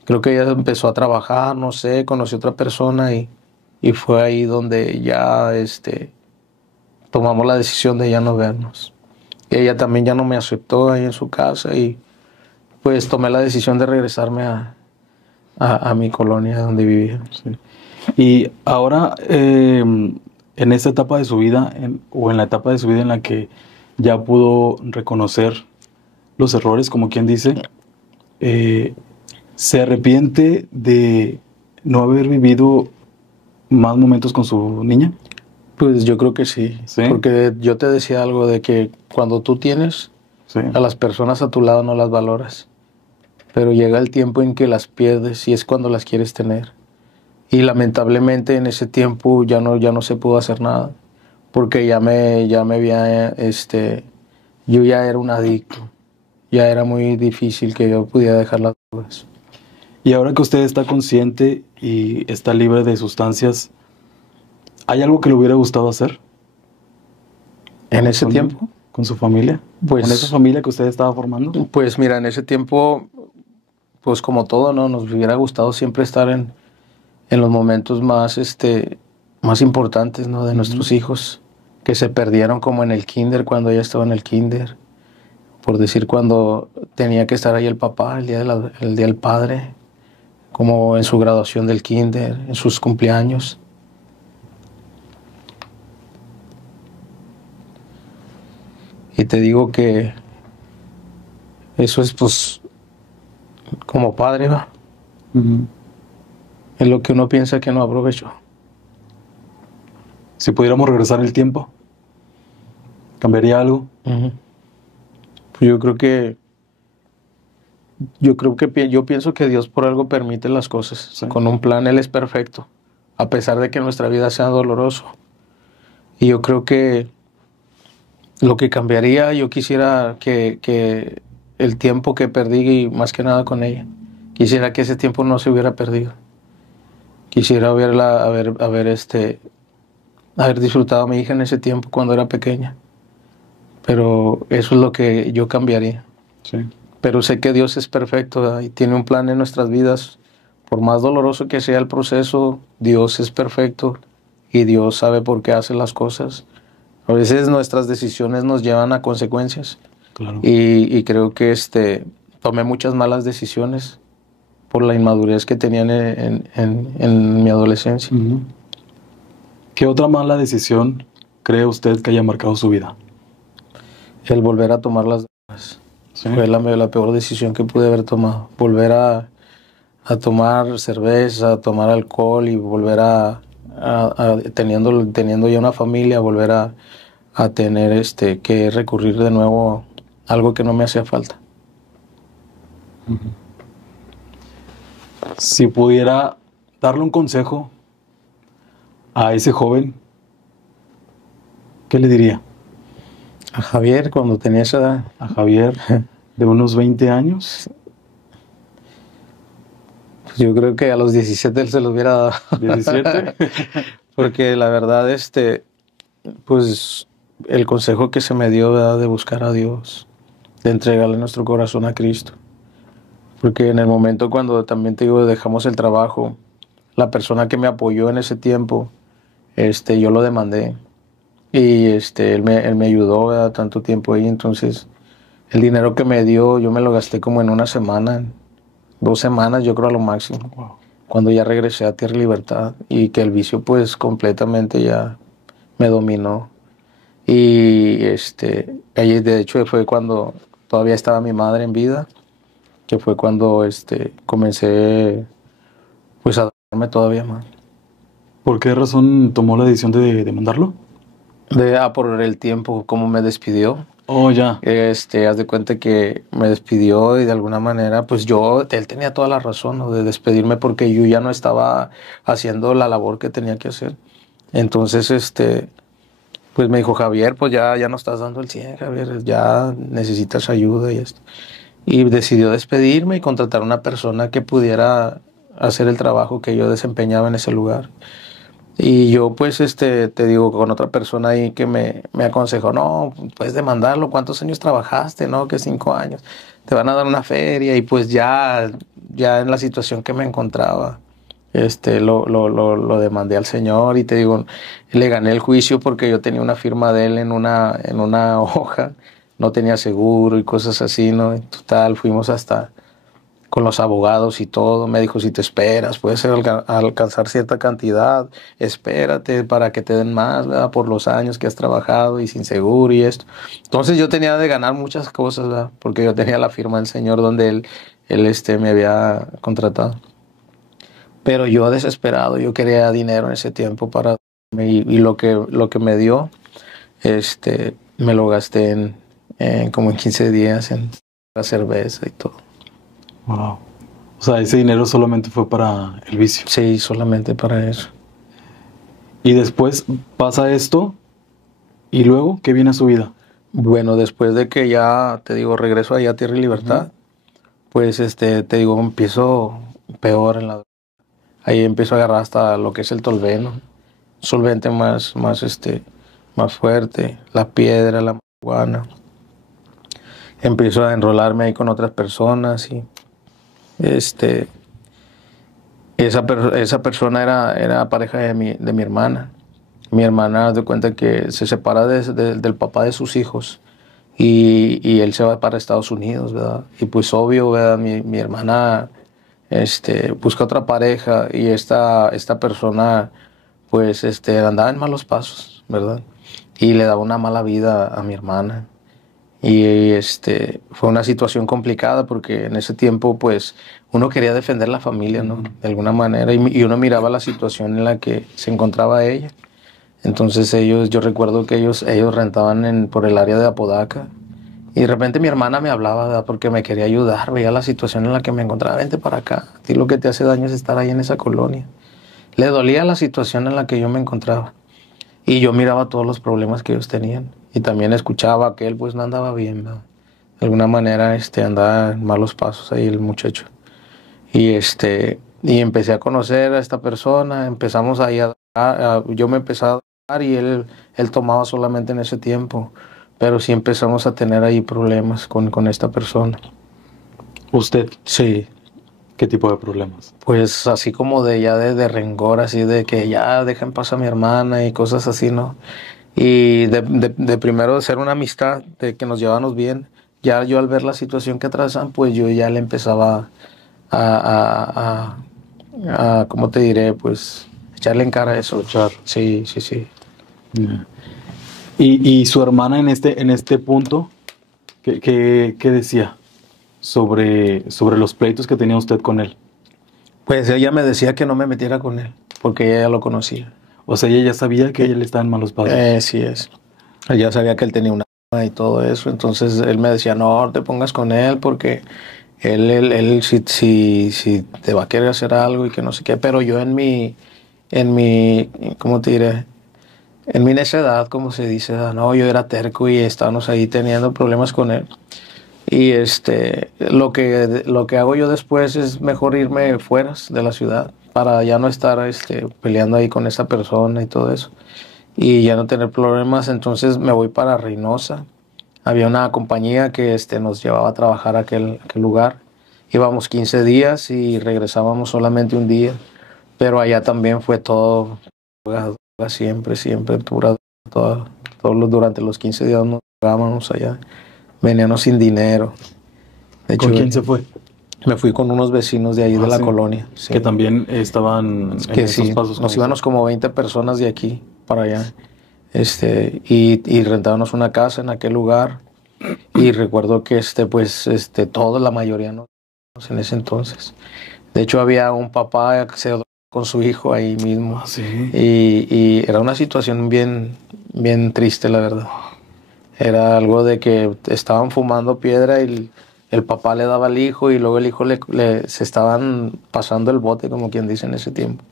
Creo que ella empezó a trabajar, no sé, conoció a otra persona y fue ahí donde ya tomamos la decisión de ya no vernos. Ella también ya no me aceptó ahí en su casa y pues tomé la decisión de regresarme a mi colonia donde vivía. Sí. Y ahora, en esta etapa de su vida, o en la etapa de su vida en la que ya pudo reconocer los errores, como quien dice, ¿se arrepiente de no haber vivido más momentos con su niña? Pues yo creo que sí, ¿Sí? porque yo te decía algo de que cuando tú tienes Sí. a las personas a tu lado no las valoras, pero llega el tiempo en que las pierdes y es cuando las quieres tener. Y lamentablemente en ese tiempo ya no se pudo hacer nada, porque ya me había, yo ya era un adicto, ya era muy difícil que yo pudiera dejar las drogas. Y ahora que usted está consciente y está libre de sustancias, ¿hay algo que le hubiera gustado hacer? En ese ¿Con- tiempo, ¿Con su familia? Pues- ¿Con esa familia que usted estaba formando? pues mira, en ese tiempo, pues como todo, ¿no? Nos hubiera gustado siempre estar en los momentos más importantes, ¿no? De nuestros hijos, que se perdieron como en el kinder, cuando ella estaba en el kinder. Por decir, cuando tenía que estar ahí el papá, el día del padre, como en su graduación del kinder, en sus cumpleaños. Y te digo que eso es, pues, como padre, ¿va? Es lo que uno piensa que no aprovechó. Si pudiéramos regresar el tiempo, ¿cambiaría algo? Ujú. Pues yo pienso que Dios por algo permite las cosas. Sí. Con un plan Él es perfecto, a pesar de que nuestra vida sea doloroso. Y yo creo que lo que cambiaría, yo quisiera que el tiempo que perdí, y más que nada con ella, quisiera que ese tiempo no se hubiera perdido. Quisiera haber disfrutado a mi hija en ese tiempo cuando era pequeña. Pero eso es lo que yo cambiaría. Sí. Pero sé que Dios es perfecto, ¿verdad? Y tiene un plan en nuestras vidas. Por más doloroso que sea el proceso, Dios es perfecto y Dios sabe por qué hace las cosas. A veces nuestras decisiones nos llevan a consecuencias Claro. y creo que tomé muchas malas decisiones por la inmadurez que tenía en mi adolescencia. Ujú. ¿Qué otra mala decisión cree usted que haya marcado su vida? El volver a tomar las drogas Sí. fue la peor decisión que pude haber tomado. Volver a tomar cerveza, a tomar alcohol y volver teniendo ya una familia, volver a tener que recurrir de nuevo a algo que no me hacía falta. Si pudiera darle un consejo a ese joven, ¿qué le diría? A Javier, cuando tenía esa edad, A Javier, de unos 20 años, pues yo creo que a los 17 él se lo hubiera dado. 17. Porque la verdad, pues el consejo que se me dio, ¿verdad? De buscar a Dios, de entregarle nuestro corazón a Cristo. Porque en el momento cuando también te digo, dejamos el trabajo, la persona que me apoyó en ese tiempo, yo lo demandé. Y él me ayudó, ¿verdad? Tanto tiempo ahí. Entonces, el dinero que me dio, yo me lo gasté como en una semana, en 2 semanas, yo creo a lo máximo. Wow. Cuando ya regresé a Tierra y Libertad y que el vicio pues completamente ya me dominó. Y ahí de hecho fue cuando todavía estaba mi madre en vida, que fue cuando comencé pues a darme todavía más. ¿Por qué razón tomó la decisión de demandarlo? Por el tiempo, como me despidió. Oh, ya. Haz de cuenta que me despidió y de alguna manera, pues él tenía toda la razón, ¿no? De despedirme porque yo ya no estaba haciendo la labor que tenía que hacer. Entonces, pues me dijo, Javier, pues ya no estás dando el 100, Javier, ya necesitas ayuda y esto. Y decidió despedirme y contratar a una persona que pudiera hacer el trabajo que yo desempeñaba en ese lugar. Y yo pues te digo, con otra persona ahí que me aconsejó, no, puedes demandarlo, ¿cuántos años trabajaste? No, que 5 años, te van a dar una feria y pues ya en la situación que me encontraba, lo demandé al señor y te digo, le gané el juicio porque yo tenía una firma de él en una hoja, no tenía seguro y cosas así, ¿no? En total, fuimos hasta con los abogados y todo, me dijo, si te esperas, puedes alcanzar cierta cantidad, espérate para que te den más, ¿verdad? Por los años que has trabajado y sin seguro y esto. Entonces yo tenía de ganar muchas cosas, ¿verdad? Porque yo tenía la firma del señor donde él me había contratado. Pero yo desesperado, yo quería dinero en ese tiempo y lo que me dio, me lo gasté como en 15 días en la cerveza y todo. Wow. O sea, ese dinero solamente fue para el vicio. Sí, solamente para eso. Y después pasa esto, y luego, ¿qué viene a su vida? Bueno, después de que ya, te digo, regreso allá a Tierra y Libertad, pues, te digo, empiezo peor ahí empiezo a agarrar hasta lo que es el tolveno, solvente más fuerte, la piedra, la marihuana. Empiezo a enrolarme ahí con otras personas y, este, esa persona era pareja de mi hermana. Mi hermana, de cuenta que se separa del papá de sus hijos y él se va para Estados Unidos, ¿verdad? Y pues obvio, ¿verdad? Mi hermana busca otra pareja y esta persona pues andaba en malos pasos, ¿verdad? Y le daba una mala vida a mi hermana. Y fue una situación complicada porque en ese tiempo pues uno quería defender la familia, ¿no? De alguna manera y uno miraba la situación en la que se encontraba ella. Entonces yo recuerdo que ellos rentaban por el área de Apodaca y de repente mi hermana me hablaba, ¿verdad? Porque me quería ayudar, veía la situación en la que me encontraba, vente para acá, a ti lo que te hace daño es estar ahí en esa colonia. Le dolía la situación en la que yo me encontraba y yo miraba todos los problemas que ellos tenían y también escuchaba que él pues no andaba bien, ¿verdad? De alguna manera andaba en malos pasos ahí el muchacho y y empecé a conocer a esta persona, empezamos ahí yo me empecé a dar y él tomaba solamente en ese tiempo, pero sí empezamos a tener ahí problemas con esta persona. ¿Usted Sí, qué tipo de problemas? pues así como de rencor, así de que ya dejen pasar a mi hermana y cosas así, ¿no? Y de primero de ser una amistad, de que nos llevábamos bien, ya yo al ver la situación que atravesaban, pues yo ya le empezaba ¿cómo te diré? Pues echarle en cara eso. Sí, sí, sí. Yeah. Y su hermana en este punto, ¿qué decía sobre los pleitos que tenía usted con él? Pues ella me decía que no me metiera con él, porque ella ya lo conocía. O sea, ella ya sabía que él estaba en malos pasos. Sí es. Ella sabía que él tenía una y todo eso, entonces él me decía, no te pongas con él porque él si te va a querer hacer algo y que no sé qué, pero yo ¿cómo te diré? En mi necedad, como se dice, no, yo era terco y estábamos ahí teniendo problemas con él. Y lo que hago yo después es mejor irme fuera de la ciudad para ya no estar peleando ahí con esa persona y todo eso. Y ya no tener problemas, entonces me voy para Reynosa. Había una compañía que nos llevaba a trabajar a aquel lugar. Íbamos 15 días y regresábamos solamente un día. Pero allá también fue todo, siempre, siempre, pura, durante los 15 días nos drogábamos allá. Veníamos sin dinero. De hecho, ¿Con quién se fue? me fui con unos vecinos de ahí de la Sí. colonia. Sí. Que también estaban Es en que esos sí, pasos. nos íbamos como 20 personas de aquí para allá. Y rentábamos una casa en aquel lugar. Y recuerdo que toda la mayoría no en ese entonces. De hecho, había un papá que se con su hijo ahí mismo. Sí. Y era una situación bien, bien triste, la verdad. Era algo de que estaban fumando piedra y el papá le daba al hijo y luego el hijo se estaban pasando el bote, como quien dice en ese tiempo.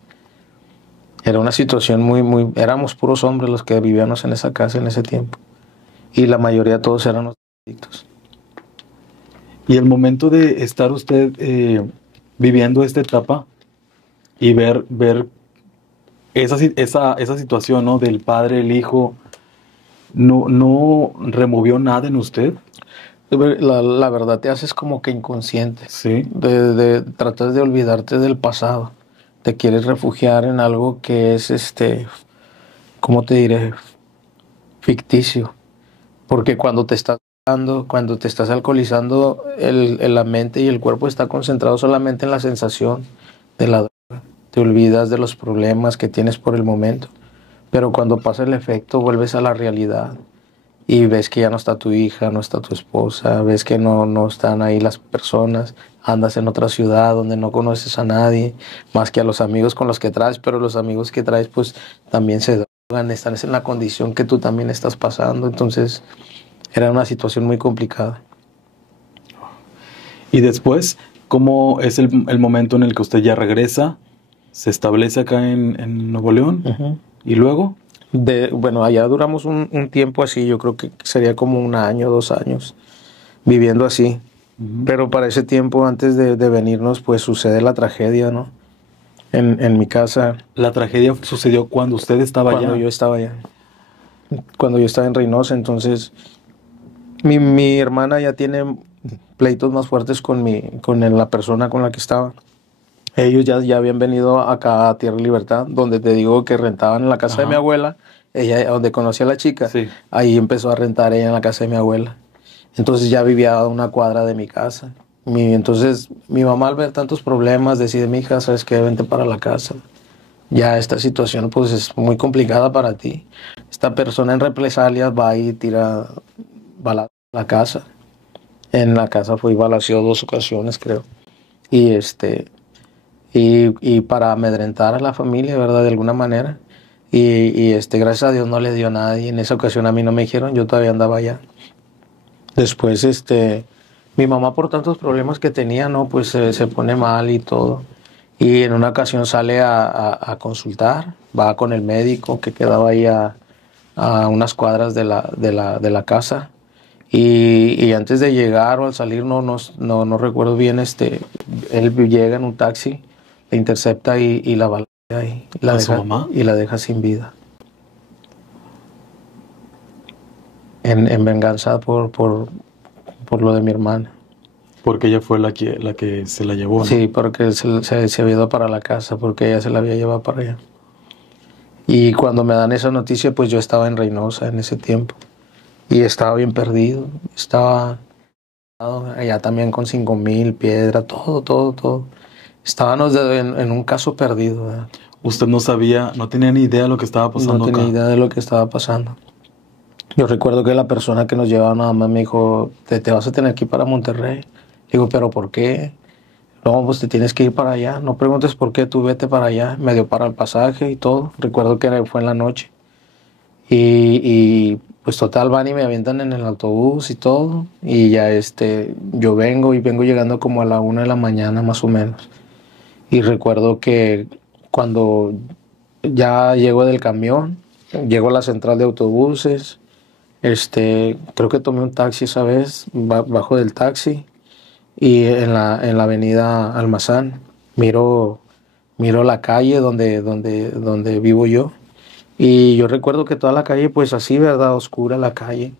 Era una situación muy, muy... Éramos puros hombres los que vivíamos en esa casa en ese tiempo. Y la mayoría de todos eran los adictos. Y el momento de estar usted viviendo esta etapa y ver esa situación, ¿no? Del padre, el hijo, ¿no removió nada en usted? La verdad te haces como que inconsciente. Sí. Tratas de olvidarte del pasado. Te quieres refugiar en algo que es, ¿cómo te diré? Ficticio. Porque cuando te estás alcoholizando, la mente y el cuerpo está concentrado solamente en la sensación de la droga. Te olvidas de los problemas que tienes por el momento. Pero cuando pasa el efecto, vuelves a la realidad y ves que ya no está tu hija, no está tu esposa, ves que no están ahí las personas, andas en otra ciudad donde no conoces a nadie, más que a los amigos con los que traes, pero los amigos que traes pues también se drogan, están en la condición que tú también estás pasando, entonces era una situación muy complicada. Y después, ¿cómo es el momento en el que usted ya regresa? ¿Se establece acá en Nuevo León? Uh-huh. ¿Y luego? Bueno, allá duramos un tiempo así, yo creo que sería como 1 año, 2 años, viviendo así. Uh-huh. Pero para ese tiempo, antes de venirnos, pues sucede la tragedia, ¿no? En mi casa. ¿La tragedia sucedió cuando usted estaba allá? Cuando yo estaba allá. Cuando yo estaba en Reynosa, entonces mi hermana ya tiene pleitos más fuertes con la persona con la que estaba. Ellos ya habían venido acá a Tierra Libertad, donde te digo que rentaban en la casa de mi abuela, ella donde conocí a la chica, sí. Ahí empezó a rentar ella en la casa de mi abuela. Entonces ya vivía a 1 cuadra de mi casa. Entonces mi mamá al ver tantos problemas decide, mija, ¿sabes qué? Vente para la casa. Ya esta situación pues es muy complicada para ti. Esta persona en represalias va y tira bala a la casa. En la casa fue y balaceó 2 ocasiones, creo. Y para amedrentar a la familia, ¿verdad? De alguna manera. Y gracias a Dios no le dio nada. Y en esa ocasión a mí no me dijeron, yo todavía andaba allá. Después, mi mamá por tantos problemas que tenía, ¿no? Pues se pone mal y todo. Y en una ocasión sale a consultar, va con el médico que quedaba ahí a unas cuadras de la casa. Y antes de llegar o al salir, no recuerdo bien, él llega en un taxi, la intercepta y la balacea ahí. ¿A su mamá? Y la deja sin vida. En venganza por lo de mi hermana. Porque ella fue la que se la llevó, ¿no? Sí, porque se había ido para la casa, porque ella se la había llevado para allá. Y cuando me dan esa noticia, pues yo estaba en Reynosa en ese tiempo. Y estaba bien perdido. Estaba allá también con 5,000, piedra, todo. Estábamos en un caso perdido, ¿verdad? Usted no sabía, no tenía ni idea de lo que estaba pasando acá. No tenía idea de lo que estaba pasando. Yo recuerdo que la persona que nos llevaba nada más me dijo, te vas a tener que ir para Monterrey. Digo, ¿pero por qué? No, pues te tienes que ir para allá. No preguntes por qué, tú vete para allá. Me dio para el pasaje y todo. Recuerdo que fue en la noche. Y pues total, van y me avientan en el autobús y todo. Y ya yo vengo llegando como a la 1 de la mañana más o menos. Y recuerdo que cuando ya llego del camión, llego a la central de autobuses, creo que tomé un taxi esa vez, bajo del taxi y en la avenida Almazán miro la calle donde vivo yo. Y yo recuerdo que toda la calle, pues así, ¿verdad? Oscura la calle.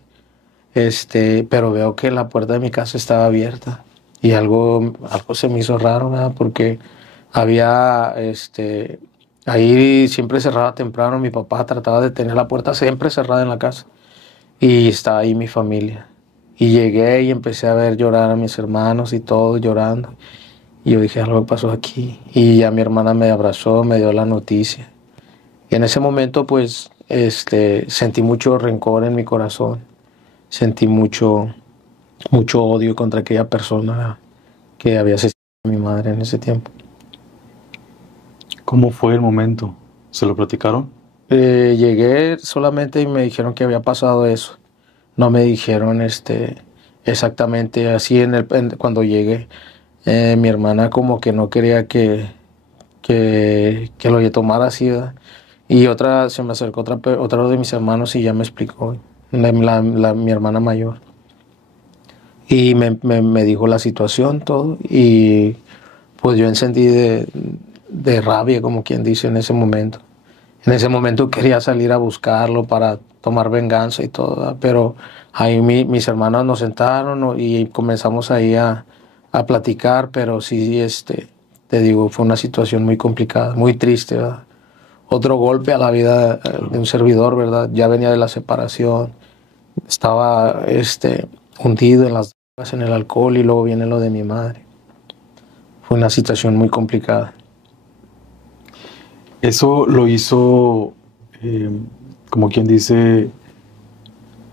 Pero veo que la puerta de mi casa estaba abierta. Y algo se me hizo raro, ¿verdad? Porque había, ahí siempre cerraba temprano. Mi papá trataba de tener la puerta siempre cerrada en la casa. Y estaba ahí mi familia. Y llegué y empecé a ver llorar a mis hermanos y todos llorando. Y yo dije, algo pasó aquí. Y ya mi hermana me abrazó, me dio la noticia. Y en ese momento, pues, sentí mucho rencor en mi corazón. Sentí mucho odio contra aquella persona que había asesinado a mi madre en ese tiempo. ¿Cómo fue el momento? ¿Se lo platicaron? Llegué solamente y me dijeron que había pasado eso. No me dijeron exactamente así cuando llegué. Mi hermana como que no quería que lo tomara así, ¿verdad? Y se me acercó otra de mis hermanos y ya me explicó, mi hermana mayor. Y me dijo la situación, todo, y pues yo encendí de rabia, como quien dice en ese momento. En ese momento quería salir a buscarlo para tomar venganza y todo, ¿verdad? Pero ahí mis hermanos nos sentaron, ¿no? Y comenzamos ahí a platicar, pero sí, te digo, fue una situación muy complicada, muy triste, ¿verdad? Otro golpe a la vida de un servidor, ¿verdad? Ya venía de la separación, estaba hundido en las drogas, en el alcohol, y luego viene lo de mi madre. Fue una situación muy complicada. Eso lo hizo, como quien dice,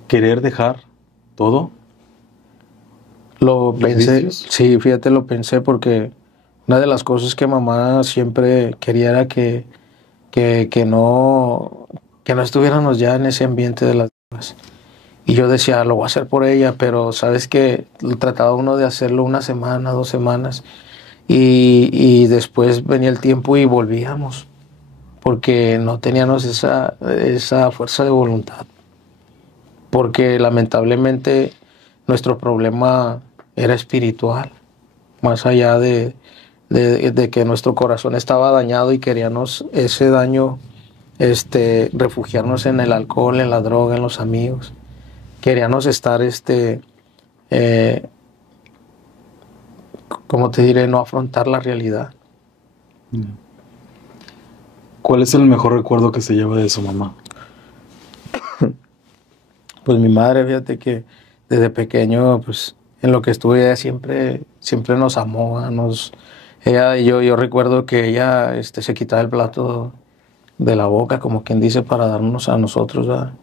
querer dejar todo. Lo ¿Los pensé, vicios? sí, fíjate, lo pensé porque una de las cosas que mamá siempre quería era que no estuviéramos ya en ese ambiente de las drogas. Y yo decía, lo voy a hacer por ella, pero sabes que trataba uno de hacerlo una semana, 2 semanas, y después venía el tiempo y volvíamos, porque no teníamos esa fuerza de voluntad, porque lamentablemente nuestro problema era espiritual, más allá de que nuestro corazón estaba dañado y queríamos ese daño, refugiarnos en el alcohol, en la droga, en los amigos. Queríamos estar, eh, ¿cómo te diré? No afrontar la realidad. ¿Cuál es el mejor recuerdo que se lleva de su mamá? Pues mi madre, fíjate que desde pequeño, pues en lo que estuve, ella siempre nos amó, ¿verdad? Yo recuerdo que ella se quitaba el plato de la boca, como quien dice, para darnos a nosotros, ¿verdad?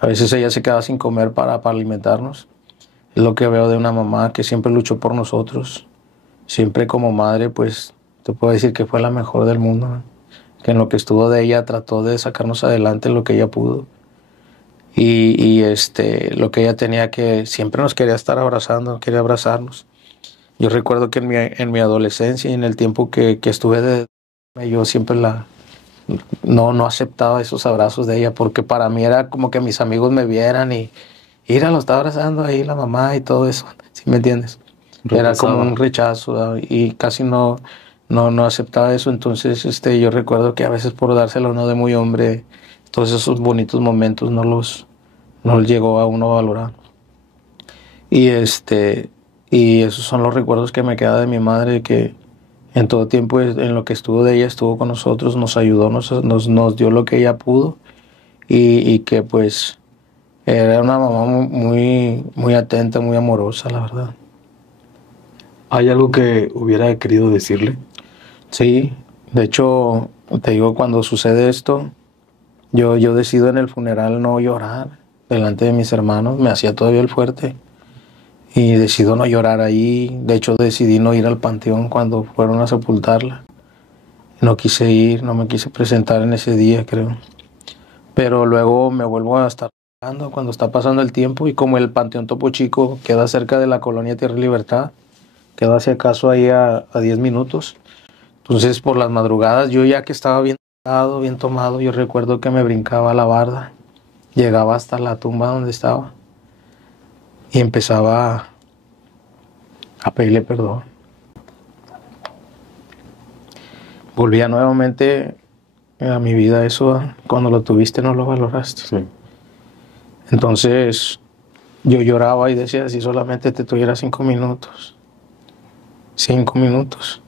A veces ella se quedaba sin comer para alimentarnos. Es lo que veo de una mamá que siempre luchó por nosotros. Siempre como madre, pues te puedo decir que fue la mejor del mundo, ¿no? Que en lo que estuvo de ella trató de sacarnos adelante lo que ella pudo. Lo que ella tenía, que siempre nos quería estar abrazando, quería abrazarnos. Yo recuerdo que en mi adolescencia y en el tiempo que estuve yo siempre no aceptaba esos abrazos de ella, porque para mí era como que mis amigos me vieran y mira, lo está abrazando ahí la mamá y todo eso, ¿sí me entiendes? Era como Rechazaba. un rechazo, ¿verdad? Y casi no aceptaba eso. Entonces yo recuerdo que a veces, por dárselo a uno de muy hombre, todos esos bonitos momentos no los llegó a uno a valorar. Y y esos son los recuerdos que me queda de mi madre, que en todo tiempo, en lo que estuvo de ella, estuvo con nosotros, nos ayudó, nos dio lo que ella pudo, y que pues era una mamá muy atenta, muy amorosa, la verdad. ¿Hay algo que hubiera querido decirle? Sí, de hecho, te digo, cuando sucede esto, yo decido en el funeral no llorar delante de mis hermanos, me hacía todavía el fuerte, y decido no llorar ahí. De hecho, decidí no ir al panteón cuando fueron a sepultarla. No quise ir, no me quise presentar en ese día, creo. Pero luego me vuelvo a estar recordando cuando está pasando el tiempo, y como el Panteón Topo Chico queda cerca de la colonia Tierra y Libertad, queda hacia acaso ahí a 10 minutos. Entonces, por las madrugadas, yo ya que estaba bien tomado, yo recuerdo que me brincaba la barda, llegaba hasta la tumba donde estaba y empezaba a pedirle perdón. Volvía nuevamente a mi vida eso, cuando lo tuviste no lo valoraste. Sí. Entonces yo lloraba y decía, si solamente te tuviera 5 minutos, 5 minutos.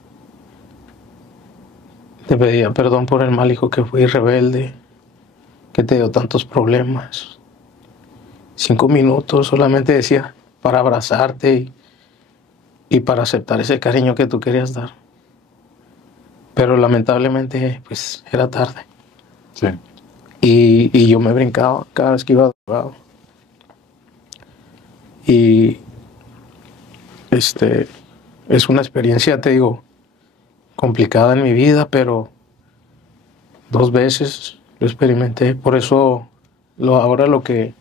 Te pedía perdón por el mal hijo que fui, rebelde, que te dio tantos problemas. 5 minutos solamente decía, para abrazarte y para aceptar ese cariño que tú querías dar. Pero lamentablemente, pues era tarde. Sí. Y yo me brincaba cada vez que iba drogado. Y es una experiencia, te digo, complicada en mi vida, pero 2 veces lo experimenté. Por eso ahora lo que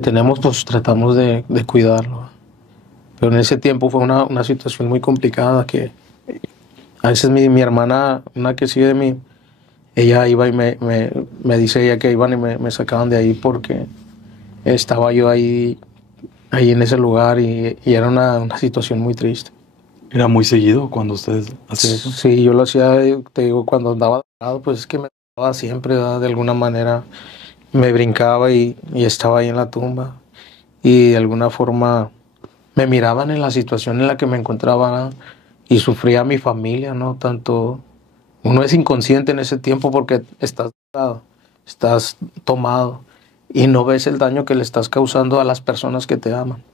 tenemos, pues tratamos de cuidarlo. Pero en ese tiempo fue una situación muy complicada, que a veces mi hermana, una que sigue de mí, ella iba y me dice ella que iban y me sacaban de ahí porque estaba yo ahí en ese lugar, y era una situación muy triste. ¿Era muy seguido cuando ustedes hacían eso? Sí, yo lo hacía, te digo, cuando andaba drogado, pues es que me daba siempre, ¿verdad? De alguna manera me brincaba y estaba ahí en la tumba. Y de alguna forma me miraban en la situación en la que me encontraba, ¿no? Y sufría mi familia, ¿no? Tanto uno es inconsciente en ese tiempo porque estás drogado, estás tomado y no ves el daño que le estás causando a las personas que te aman.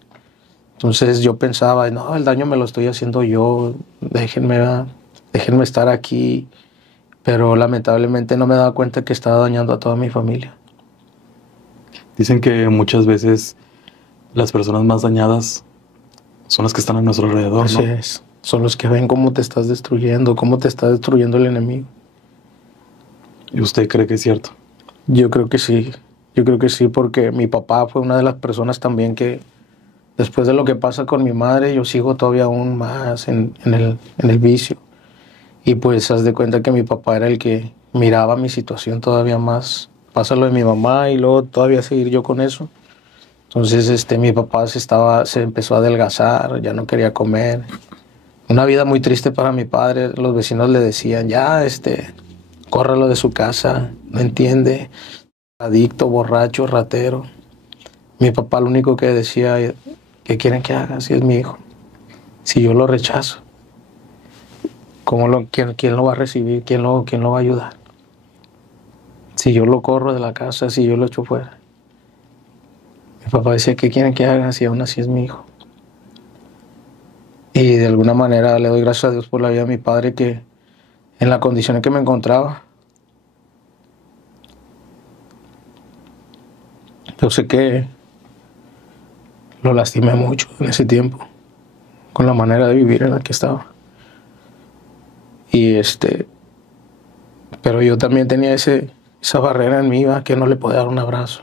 Entonces yo pensaba, no, el daño me lo estoy haciendo yo, déjenme, ¿verdad? Déjenme estar aquí, pero lamentablemente no me daba cuenta que estaba dañando a toda mi familia. Dicen que muchas veces las personas más dañadas son las que están a nuestro alrededor, Así ¿no? es, son los que ven cómo te estás destruyendo, cómo te está destruyendo el enemigo. ¿Y usted cree que es cierto? Yo creo que sí, porque mi papá fue una de las personas también que después de lo que pasa con mi madre, yo sigo todavía aún más en el vicio. Y pues haz de cuenta que mi papá era el que miraba mi situación todavía más. Pasa lo de mi mamá y luego todavía seguir yo con eso. Entonces mi papá se empezó a adelgazar, ya no quería comer. Una vida muy triste para mi padre. Los vecinos le decían, ya, córralo de su casa, no entiende, adicto, borracho, ratero. Mi papá lo único que decía, ¿qué quieren que haga si es mi hijo? Si yo lo rechazo, quién lo va a recibir? ¿Quién lo va a ayudar? Si yo lo corro de la casa, si yo lo echo fuera. Mi papá decía, ¿qué quieren que haga si aún así es mi hijo? Y de alguna manera le doy gracias a Dios por la vida de mi padre, que en la condición en que me encontraba, yo sé que lo lastimé mucho en ese tiempo, con la manera de vivir en la que estaba. Y pero yo también tenía esa barrera en mí, ¿va? Que no le podía dar un abrazo.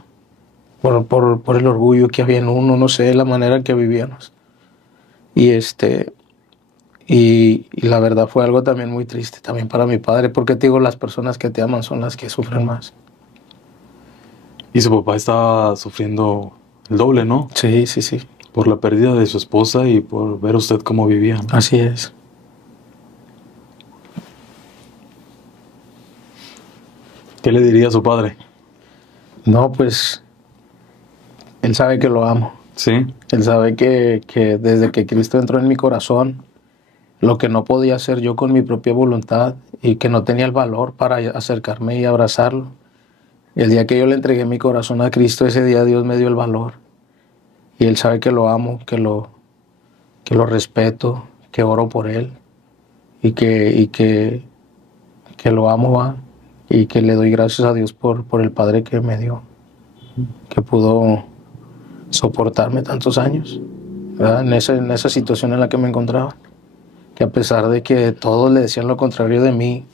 Por el orgullo que había en uno, no sé, la manera en que vivíamos. Y y la verdad fue algo también muy triste, también para mi padre, porque te digo, las personas que te aman son las que sufren más. Y su papá estaba sufriendo el doble, ¿no? Sí, sí, sí, Por la pérdida de su esposa y por ver usted cómo vivía, ¿no? así es. ¿Qué le diría a su padre? No, pues él sabe que lo amo. Sí. Él sabe que desde que Cristo entró en mi corazón, lo que no podía hacer yo con mi propia voluntad y que no tenía el valor para acercarme y abrazarlo. El día que yo le entregué mi corazón a Cristo, ese día Dios me dio el valor. Y Él sabe que lo amo, que lo respeto, que oro por Él y que lo amo, ¿va? Y que le doy gracias a Dios por el Padre que me dio, que pudo soportarme tantos años, ¿verdad? En esa situación en la que me encontraba. Que a pesar de que todos le decían lo contrario de mí,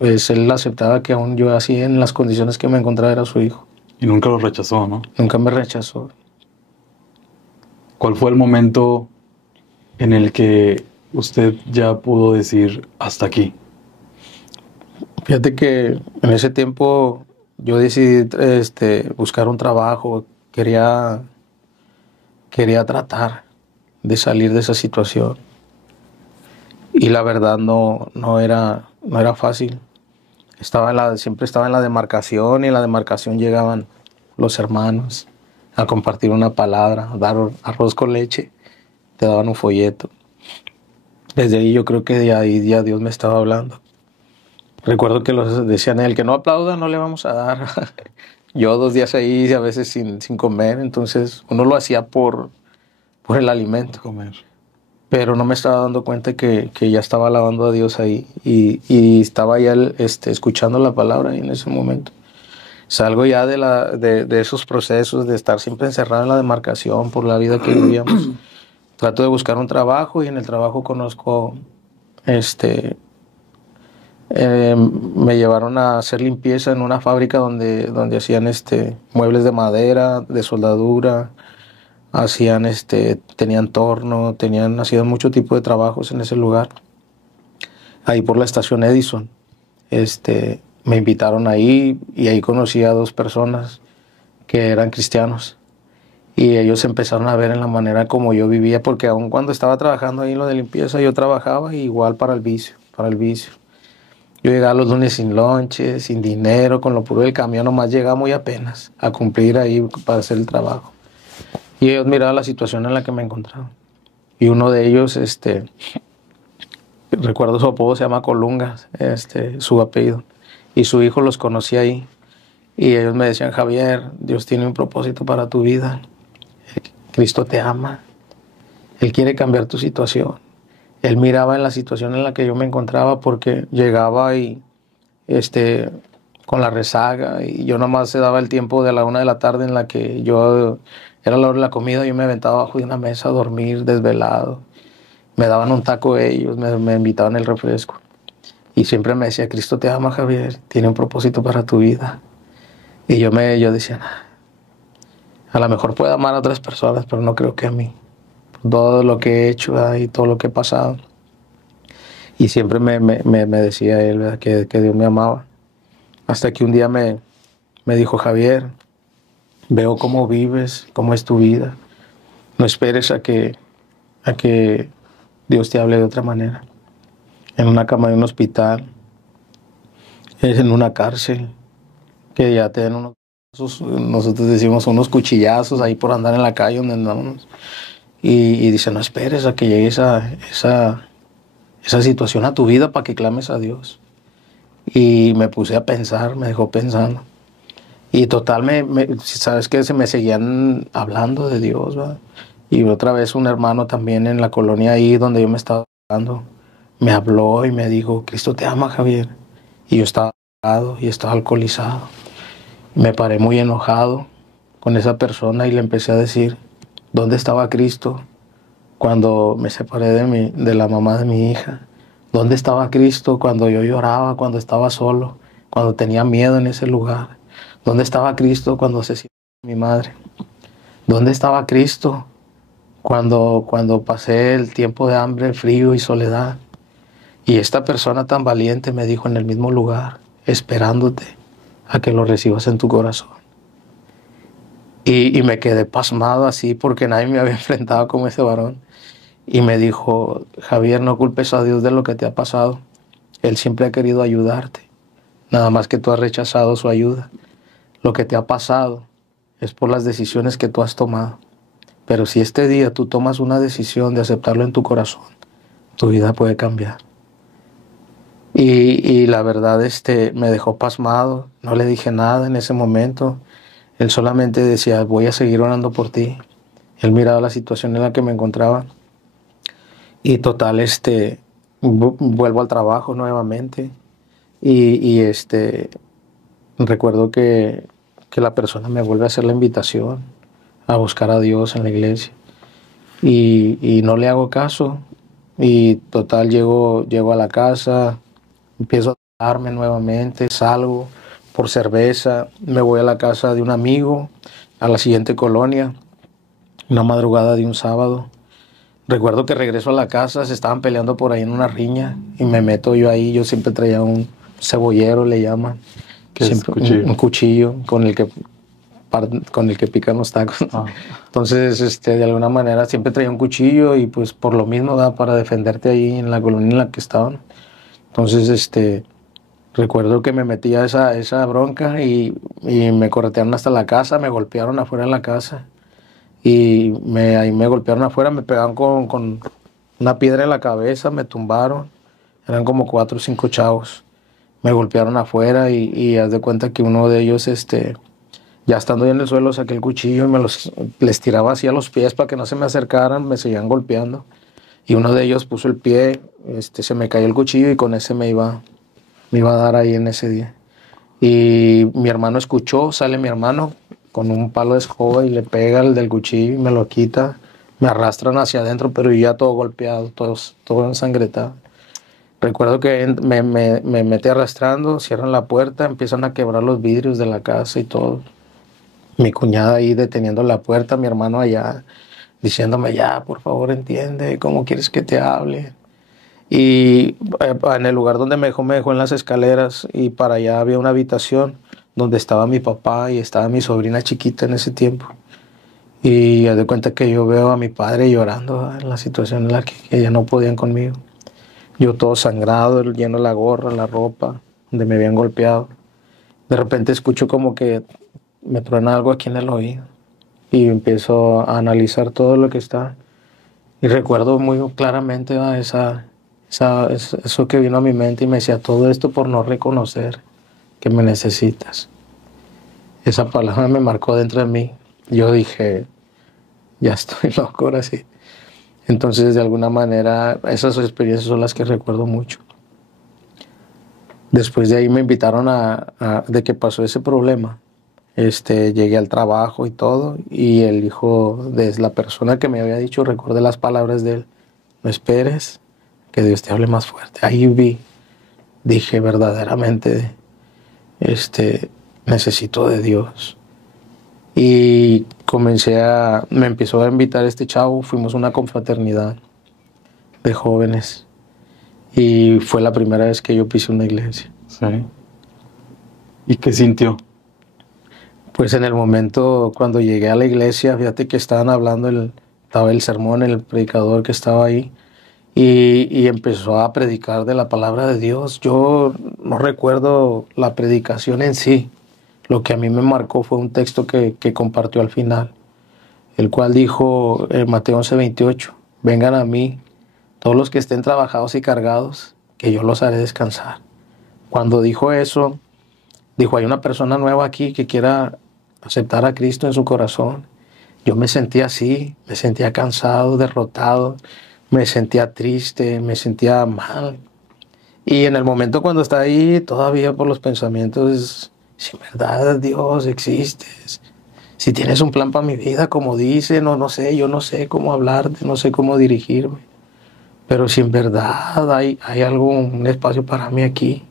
pues Él aceptaba que aún yo así en las condiciones que me encontraba era su hijo. Y nunca lo rechazó, ¿no? Nunca me rechazó. ¿Cuál fue el momento en el que usted ya pudo decir hasta aquí? Fíjate que en ese tiempo yo decidí buscar un trabajo, quería tratar de salir de esa situación y la verdad no era fácil. Siempre estaba en la demarcación y en la demarcación llegaban los hermanos a compartir una palabra, a dar arroz con leche, te daban un folleto. Desde ahí yo creo que de ahí ya Dios me estaba hablando. Recuerdo que los decían, el que no aplauda no le vamos a dar. Yo 2 días ahí a veces sin comer, entonces uno lo hacía por el alimento, Comer. pero no me estaba dando cuenta que ya estaba alabando a Dios ahí y estaba ya escuchando la palabra ahí en ese momento. Salgo ya de esos procesos de estar siempre encerrado en la demarcación por la vida que vivíamos. Trato de buscar un trabajo y en el trabajo conozco me llevaron a hacer limpieza en una fábrica donde hacían muebles de madera, de soldadura, tenían torno, hacían mucho tipo de trabajos en ese lugar. Ahí por la estación Edison, me invitaron ahí y ahí conocí a 2 personas que eran cristianos Y ellos empezaron a ver en la manera como yo vivía, porque aun cuando estaba trabajando ahí en lo de limpieza, yo trabajaba igual para el vicio, para el vicio. Yo llegaba los lunes sin lonche, sin dinero, con lo puro del camión, nomás llegaba muy apenas a cumplir ahí para hacer el trabajo. Y ellos miraban la situación en la que me encontraba. Y uno de ellos, recuerdo su apodo, se llama Colunga, su apellido. Y su hijo los conocía ahí. Y ellos me decían, Javier, Dios tiene un propósito para tu vida. Cristo te ama. Él quiere cambiar tu situación. Él miraba en la situación en la que yo me encontraba porque llegaba y con la rezaga y yo nomás se daba el tiempo de la 1 de la tarde en la que yo era la hora de la comida, yo me aventaba abajo de una mesa a dormir desvelado. Me daban un taco ellos, me invitaban el refresco. Y siempre me decía, Cristo te ama, Javier, tiene un propósito para tu vida. Y yo decía, a lo mejor puedo amar a otras personas, pero no creo que a mí. Todo lo que he hecho, ¿verdad? Y todo lo que he pasado. Y siempre me decía él, ¿verdad? Que Dios me amaba. Hasta que un día me dijo, Javier, veo cómo vives, cómo es tu vida. No esperes a que Dios te hable de otra manera. En una cama de un hospital, es en una cárcel, que ya te den nosotros decimos unos cuchillazos ahí por andar en la calle donde andamos. Y dice, no esperes a que llegue esa situación a tu vida para que clames a Dios. Y me puse a pensar, me dejó pensando. Y total, sabes que se me seguían hablando de Dios, ¿verdad? Y otra vez un hermano también en la colonia ahí donde yo me estaba hablando, me habló y me dijo, Cristo te ama, Javier. Y yo estaba drogado y estaba alcoholizado. Me paré muy enojado con esa persona y le empecé a decir, ¿dónde estaba Cristo cuando me separé de la mamá de mi hija? ¿Dónde estaba Cristo cuando yo lloraba, cuando estaba solo, cuando tenía miedo en ese lugar? ¿Dónde estaba Cristo cuando asesinó a mi madre? ¿Dónde estaba Cristo cuando pasé el tiempo de hambre, frío y soledad? Y esta persona tan valiente me dijo en el mismo lugar, esperándote a que lo recibas en tu corazón. Y me quedé pasmado así porque nadie me había enfrentado como ese varón. Y me dijo, Javier, no culpes a Dios de lo que te ha pasado. Él siempre ha querido ayudarte. Nada más que tú has rechazado su ayuda. Lo que te ha pasado es por las decisiones que tú has tomado. Pero si este día tú tomas una decisión de aceptarlo en tu corazón, tu vida puede cambiar. Y la verdad, me dejó pasmado. No le dije nada en ese momento. Él solamente decía, voy a seguir orando por ti. Él miraba la situación en la que me encontraba. Y total, vuelvo al trabajo nuevamente. Y recuerdo que la persona me vuelve a hacer la invitación a buscar a Dios en la iglesia. Y no le hago caso. Y total, llego a la casa, empiezo a darme nuevamente, salgo por cerveza, me voy a la casa de un amigo, a la siguiente colonia, una madrugada de un sábado. Recuerdo que regreso a la casa, se estaban peleando por ahí en una riña y me meto yo ahí. Yo siempre traía un cebollero, le llaman. ¿Qué es Siempre cuchillo? un cuchillo con el que pican los tacos. Ah. Entonces, de alguna manera siempre traía un cuchillo y pues por lo mismo, ¿verdad? Para defenderte ahí en la colonia en la que estaban. Entonces, recuerdo que me metí a esa bronca y me corretearon hasta la casa, me golpearon afuera de la casa. Y ahí me golpearon afuera, me pegaron con una piedra en la cabeza, me tumbaron. Eran como 4 o 5 chavos. Me golpearon afuera y haz de cuenta que uno de ellos, ya estando yo en el suelo, saqué el cuchillo y les tiraba así a los pies para que no se me acercaran, me seguían golpeando. Y uno de ellos puso el pie, se me cayó el cuchillo y con ese me iba a dar ahí en ese día. Y mi hermano escuchó, sale mi hermano con un palo de escoba y le pega el del cuchillo y me lo quita. Me arrastran hacia adentro, pero yo ya todo golpeado, todo ensangretado. Recuerdo que me metí arrastrando, cierran la puerta, empiezan a quebrar los vidrios de la casa y todo. Mi cuñada ahí deteniendo la puerta, mi hermano allá diciéndome, ya, por favor, entiende, ¿cómo quieres que te hable? Y en el lugar donde me dejó en las escaleras y para allá había una habitación donde estaba mi papá y estaba mi sobrina chiquita en ese tiempo. Y haz de cuenta que yo veo a mi padre llorando en la situación en la que ya no podían conmigo. Yo todo sangrado, lleno de la gorra, la ropa, donde me habían golpeado. De repente escucho como que me truena algo aquí en el oído y empiezo a analizar todo lo que está. Y recuerdo muy claramente eso que vino a mi mente y me decía, todo esto por no reconocer que me necesitas. Esa palabra me marcó dentro de mí. Yo dije, ya estoy loco ahora sí. Entonces, de alguna manera, esas experiencias son las que recuerdo mucho. Después de ahí me invitaron de que pasó ese problema. Llegué al trabajo y todo, y el hijo de la persona que me había dicho, recordé las palabras de él, no esperes que Dios te hable más fuerte. Ahí dije verdaderamente, necesito de Dios. Y me empezó a invitar este chavo, fuimos a una confraternidad de jóvenes, y fue la primera vez que yo pisé una iglesia. Sí. ¿Y qué sintió? Pues en el momento cuando llegué a la iglesia, fíjate que estaban hablando, estaba el sermón, el predicador que estaba ahí, y empezó a predicar de la palabra de Dios. Yo no recuerdo la predicación en sí. Lo que a mí me marcó fue un texto que compartió al final, el cual dijo en Mateo 11:28, vengan a mí todos los que estén trabajados y cargados, que yo los haré descansar. Cuando dijo eso, dijo, hay una persona nueva aquí que quiera aceptar a Cristo en su corazón. Yo me sentía así, me sentía cansado, derrotado, me sentía triste, me sentía mal. Y en el momento cuando está ahí, todavía por los pensamientos, si en verdad Dios existes, si tienes un plan para mi vida, como dice, no sé, yo no sé cómo hablarte, no sé cómo dirigirme, pero si en verdad hay un espacio para mí aquí,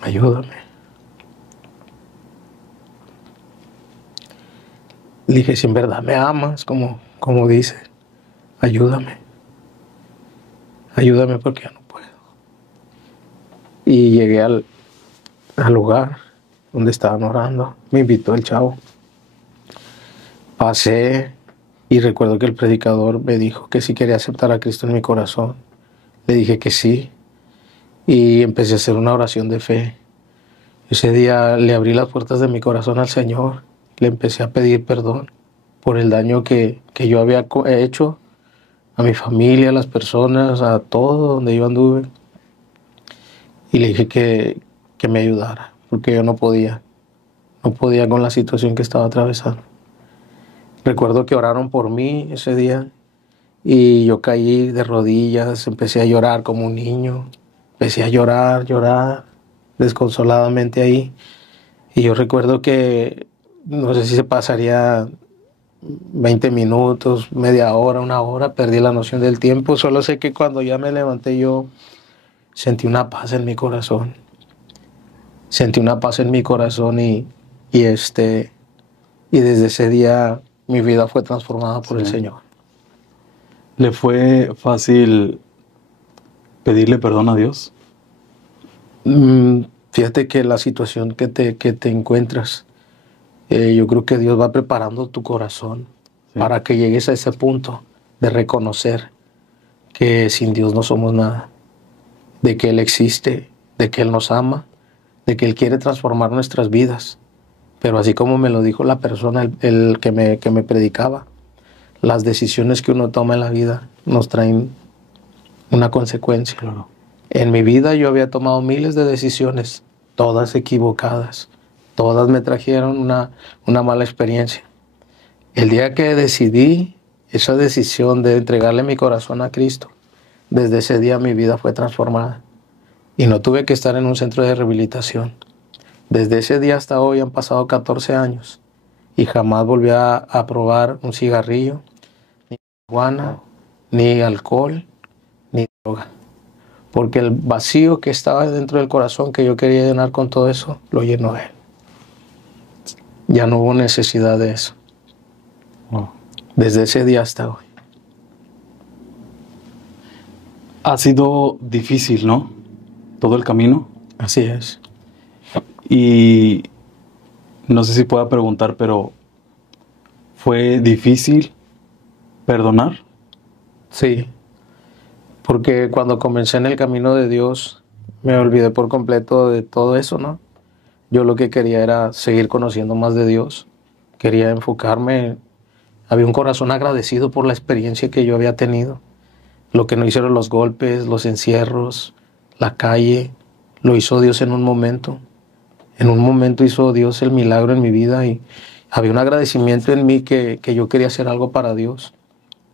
ayúdame. Le dije, si en verdad me amas, como dice, ayúdame. Ayúdame porque ya no puedo. Y llegué al lugar donde estaban orando. Me invitó el chavo. Pasé y recuerdo que el predicador me dijo que si quería aceptar a Cristo en mi corazón. Le dije que sí. Y empecé a hacer una oración de fe. Ese día le abrí las puertas de mi corazón al Señor. Le empecé a pedir perdón por el daño que yo había hecho a mi familia, a las personas, a todo donde yo anduve. Y le dije que me ayudara, porque yo no podía con la situación que estaba atravesando. Recuerdo que oraron por mí ese día y yo caí de rodillas, empecé a llorar como un niño, empecé a llorar desconsoladamente ahí. Y yo recuerdo que no sé si se pasaría 20 minutos, media hora, una hora, perdí la noción del tiempo. Solo sé que cuando ya me levanté yo sentí una paz en mi corazón. Sentí una paz en mi corazón y desde ese día mi vida fue transformada por el Señor. ¿Le fue fácil pedirle perdón a Dios? Fíjate que la situación que te encuentras, yo creo que Dios va preparando tu corazón para que llegues a ese punto de reconocer que sin Dios no somos nada, de que Él existe, de que Él nos ama, de que Él quiere transformar nuestras vidas. Pero así como me lo dijo la persona, el que me predicaba, las decisiones que uno toma en la vida nos traen una consecuencia. Claro. En mi vida yo había tomado miles de decisiones, todas equivocadas, todas me trajeron una mala experiencia. El día que decidí esa decisión de entregarle mi corazón a Cristo, desde ese día mi vida fue transformada y no tuve que estar en un centro de rehabilitación. Desde ese día hasta hoy han pasado 14 años y jamás volví a probar un cigarrillo, ni marihuana, ni alcohol, ni droga. Porque el vacío que estaba dentro del corazón que yo quería llenar con todo eso, lo llenó Él. Ya no hubo necesidad de eso. Wow. Desde ese día hasta hoy. Ha sido difícil, ¿no? Todo el camino. Así es. Y no sé si pueda preguntar, pero ¿Fue difícil perdonar? Sí, porque cuando comencé en el camino de Dios, me olvidé por completo de todo eso, ¿no? Yo lo que quería era seguir conociendo más de Dios. Quería enfocarme. Había un corazón agradecido por la experiencia que yo había tenido. Lo que no hicieron los golpes, los encierros, la calle, lo hizo Dios en un momento. En un momento hizo Dios el milagro en mi vida y había un agradecimiento en mí que yo quería hacer algo para Dios.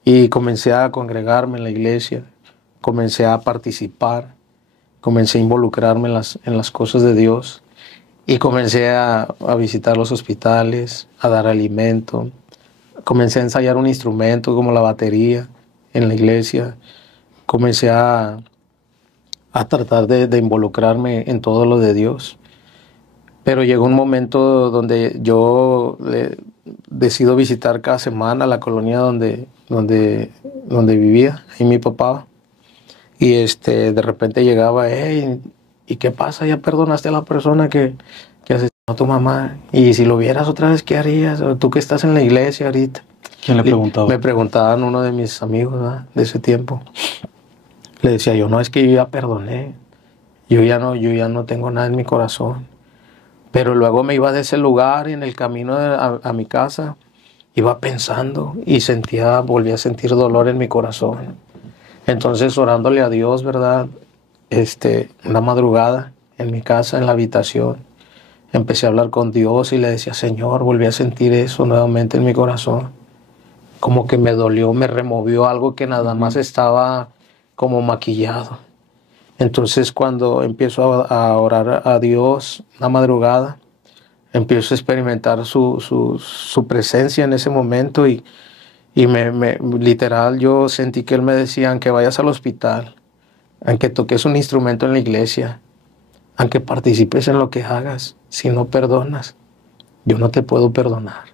Y comencé a congregarme en la iglesia, comencé a participar, comencé a involucrarme en las cosas de Dios y comencé a visitar los hospitales, a dar alimento. Comencé a ensayar un instrumento como la batería en la iglesia. Comencé a tratar de involucrarme en todo lo de Dios. Pero llegó un momento donde yo decido visitar cada semana la colonia donde vivía, y mi papá. Y de repente llegaba, hey, ¿y qué pasa? ¿Ya perdonaste a la persona que asesinó a tu mamá? Y si lo vieras otra vez, ¿qué harías? O tú que estás en la iglesia ahorita. ¿Quién le preguntaba? Me preguntaban uno de mis amigos, ¿verdad?, de ese tiempo. Le decía yo, no, es que yo ya perdoné. Yo ya no tengo nada en mi corazón. Pero luego me iba de ese lugar y en el camino a mi casa iba pensando y volvía a sentir dolor en mi corazón. Entonces, orándole a Dios, ¿verdad? Una madrugada en mi casa, en la habitación, empecé a hablar con Dios y le decía, Señor, volví a sentir eso nuevamente en mi corazón. Como que me dolió, me removió algo que nada más estaba como maquillado. Entonces, cuando empiezo a orar a Dios la madrugada, empiezo a experimentar su presencia en ese momento y literal yo sentí que Él me decía, aunque vayas al hospital, aunque toques un instrumento en la iglesia, aunque participes en lo que hagas, si no perdonas, yo no te puedo perdonar.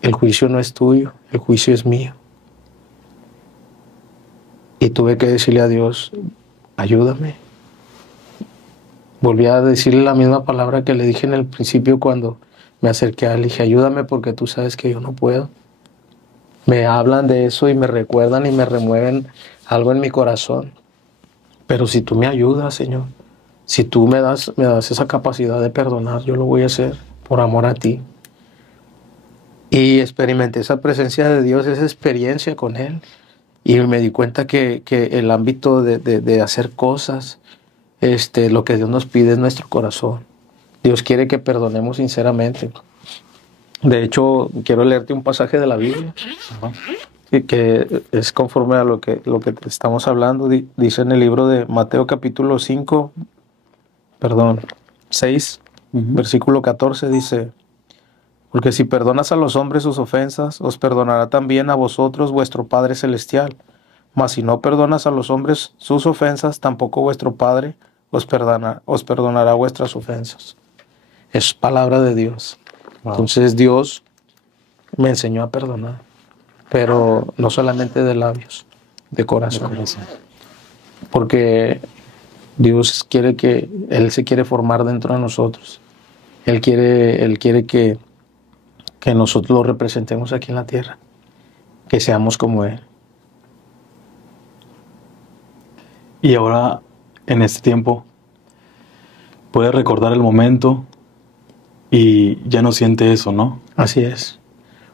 El juicio no es tuyo, el juicio es mío. Y tuve que decirle a Dios, ayúdame. Volví a decirle la misma palabra que le dije en el principio cuando me acerqué a él. Le dije, ayúdame porque tú sabes que yo no puedo. Me hablan de eso y me recuerdan y me remueven algo en mi corazón. Pero si tú me ayudas, Señor, si tú me das esa capacidad de perdonar, yo lo voy a hacer por amor a ti. Y experimenté esa presencia de Dios, esa experiencia con Él. Y me di cuenta que el ámbito de hacer cosas, lo que Dios nos pide es nuestro corazón. Dios quiere que perdonemos sinceramente. De hecho, quiero leerte un pasaje de la Biblia que es conforme a lo que estamos hablando. Dice en el libro de Mateo capítulo 6, versículo 14, dice, porque si perdonas a los hombres sus ofensas, os perdonará también a vosotros vuestro Padre Celestial. Mas si no perdonas a los hombres sus ofensas, tampoco vuestro Padre os perdonará vuestras ofensas. Es palabra de Dios. Wow. Entonces Dios me enseñó a perdonar, pero no solamente de labios, de corazón. Porque Dios quiere Él se quiere formar dentro de nosotros. Él quiere que nosotros lo representemos aquí en la tierra, que seamos como Él. Y ahora, en este tiempo, puedes recordar el momento y ya no siente eso, ¿no? Así es.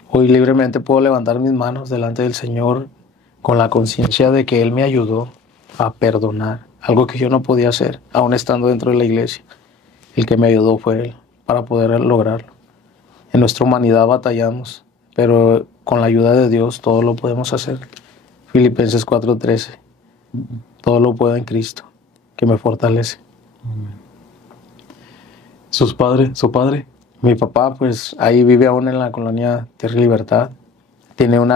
Hoy libremente puedo levantar mis manos delante del Señor con la conciencia de que Él me ayudó a perdonar, algo que yo no podía hacer, aún estando dentro de la iglesia. El que me ayudó fue Él para poder lograrlo. En nuestra humanidad batallamos, pero con la ayuda de Dios todo lo podemos hacer. Filipenses 4:13. Todo lo puedo en Cristo, que me fortalece. ¿Su padre? Mi papá, pues ahí vive aún en la colonia Tierra y Libertad. Tiene un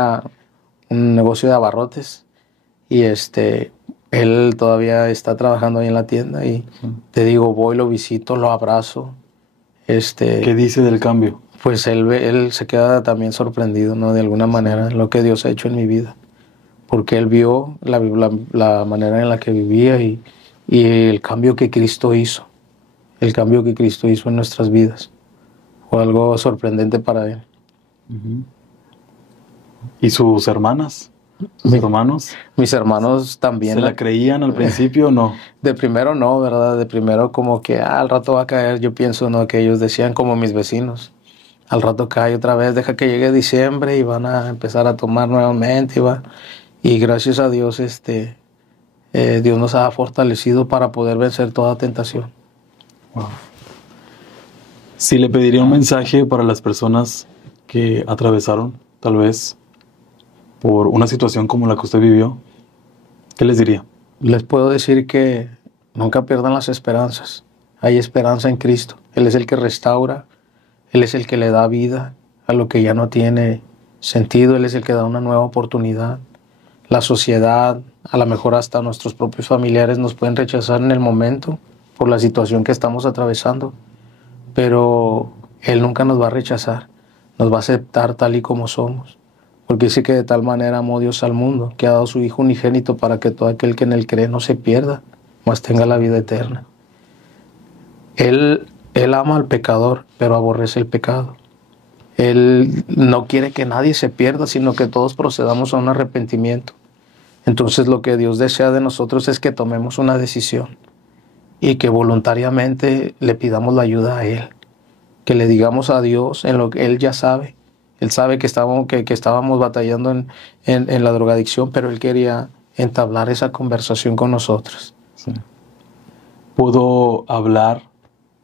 negocio de abarrotes y él todavía está trabajando ahí en la tienda y te digo, voy, lo visito, lo abrazo. ¿Qué dice del cambio? Pues él se queda también sorprendido, ¿no? De alguna manera, en lo que Dios ha hecho en mi vida. Porque él vio la manera en la que vivía y el cambio que Cristo hizo. El cambio que Cristo hizo en nuestras vidas. Fue algo sorprendente para él. Ujú. ¿Y sus hermanas? ¿Sus Mi- hermanos? Mis hermanos también. ¿Se la creían al principio o no? De primero no, ¿verdad? De primero como que al rato va a caer, yo pienso, ¿no? Que ellos decían como mis vecinos. Al rato cae otra vez, deja que llegue diciembre y van a empezar a tomar nuevamente y va. Y gracias a Dios, Dios nos ha fortalecido para poder vencer toda tentación. Wow. Si le pediría un mensaje para las personas que atravesaron, tal vez, por una situación como la que usted vivió, ¿qué les diría? Les puedo decir que nunca pierdan las esperanzas. Hay esperanza en Cristo. Él es el que restaura, Él es el que le da vida a lo que ya no tiene sentido, Él es el que da una nueva oportunidad. La sociedad, a lo mejor hasta nuestros propios familiares nos pueden rechazar en el momento por la situación que estamos atravesando, pero Él nunca nos va a rechazar, nos va a aceptar tal y como somos, porque dice que de tal manera amó Dios al mundo, que ha dado su Hijo unigénito para que todo aquel que en Él cree no se pierda, mas tenga la vida eterna. Él ama al pecador, pero aborrece el pecado. Él no quiere que nadie se pierda, sino que todos procedamos a un arrepentimiento. Entonces lo que Dios desea de nosotros es que tomemos una decisión y que voluntariamente le pidamos la ayuda a Él, que le digamos a Dios en lo que Él ya sabe. Él sabe que estábamos batallando en la drogadicción, pero Él quería entablar esa conversación con nosotros. Sí. ¿Pudo hablar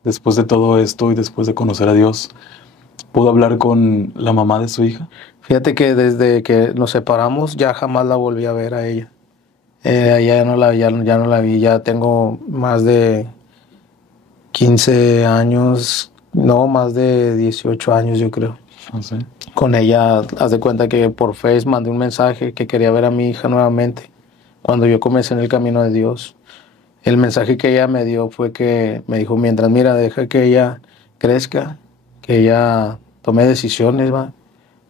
después de todo esto y después de conocer a Dios? ¿Pudo hablar con la mamá de su hija? Fíjate que desde que nos separamos ya jamás la volví a ver a ella. Ya no la vi, ya tengo más de 15 años, no, más de 18 años yo creo. No sé. Con ella, haz de cuenta que por Face mandé un mensaje que quería ver a mi hija nuevamente cuando yo comencé en el camino de Dios. El mensaje que ella me dio fue que me dijo, mientras mira, deja que ella crezca, que ella tome decisiones, va,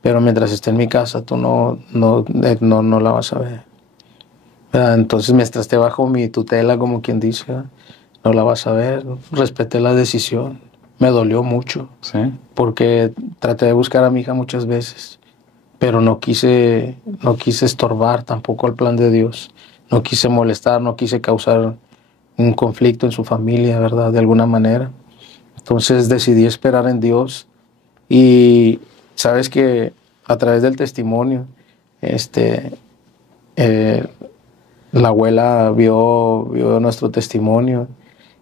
pero mientras esté en mi casa tú no la vas a ver. Entonces, mientras esté bajo mi tutela, como quien dice, no la vas a ver. Respeté la decisión. Me dolió mucho, Sí. porque traté de buscar a mi hija muchas veces, pero no quise estorbar tampoco el plan de Dios. No quise molestar, no quise causar un conflicto en su familia, ¿verdad? De alguna manera. Entonces decidí esperar en Dios y sabes que a través del testimonio, eh, la abuela vio nuestro testimonio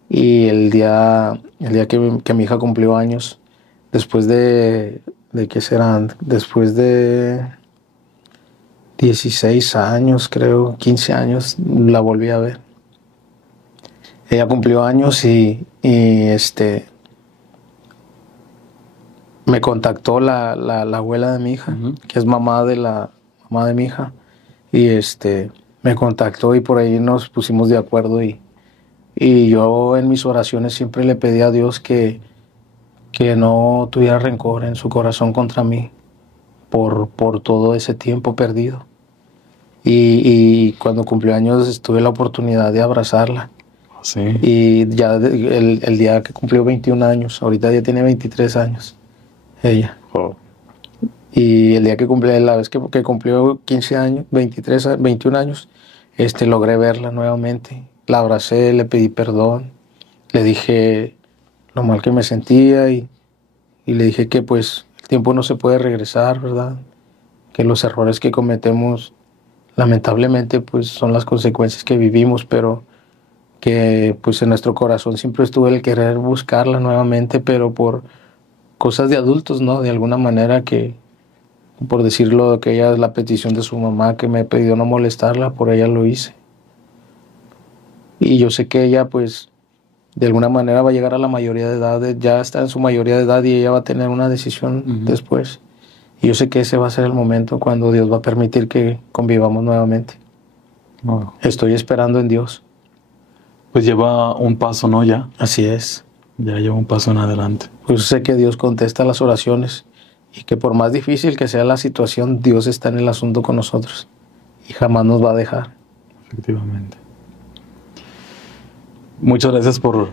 y el día que mi hija cumplió años, después ¿de qué serán? Después de 16 años, creo, 15 años, la volví a ver. Ella cumplió años y me contactó la abuela de mi hija, Ujú. que es mamá de mi hija, y me contactó y por ahí nos pusimos de acuerdo y yo en mis oraciones siempre le pedí a Dios que no tuviera rencor en su corazón contra mí por todo ese tiempo perdido. Y cuando cumplió años tuve la oportunidad de abrazarla. Sí. Y ya el día que cumplió 21 años, ahorita ya tiene 23 años, ella. Oh. Y el día que cumplió, la vez que cumplió 15 años, 21 años, logré verla nuevamente. La abracé, le pedí perdón, le dije lo mal que me sentía y le dije que pues el tiempo no se puede regresar, ¿verdad? Que los errores que cometemos lamentablemente pues son las consecuencias que vivimos, pero que pues en nuestro corazón siempre estuvo el querer buscarla nuevamente, pero por cosas de adultos, ¿no? De alguna manera que, por decirlo, que ella es la petición de su mamá que me pidió no molestarla, por ella lo hice. Y yo sé que ella pues de alguna manera va a llegar a la mayoría de edad, ya está en su mayoría de edad y ella va a tener una decisión después. Y yo sé que ese va a ser el momento cuando Dios va a permitir que convivamos nuevamente. Wow. Estoy esperando en Dios. Pues lleva un paso, ¿no? Ya Así es. lleva un paso en adelante. Pues sé que Dios contesta las oraciones y que por más difícil que sea la situación, Dios está en el asunto con nosotros y jamás nos va a dejar. Efectivamente. Muchas gracias por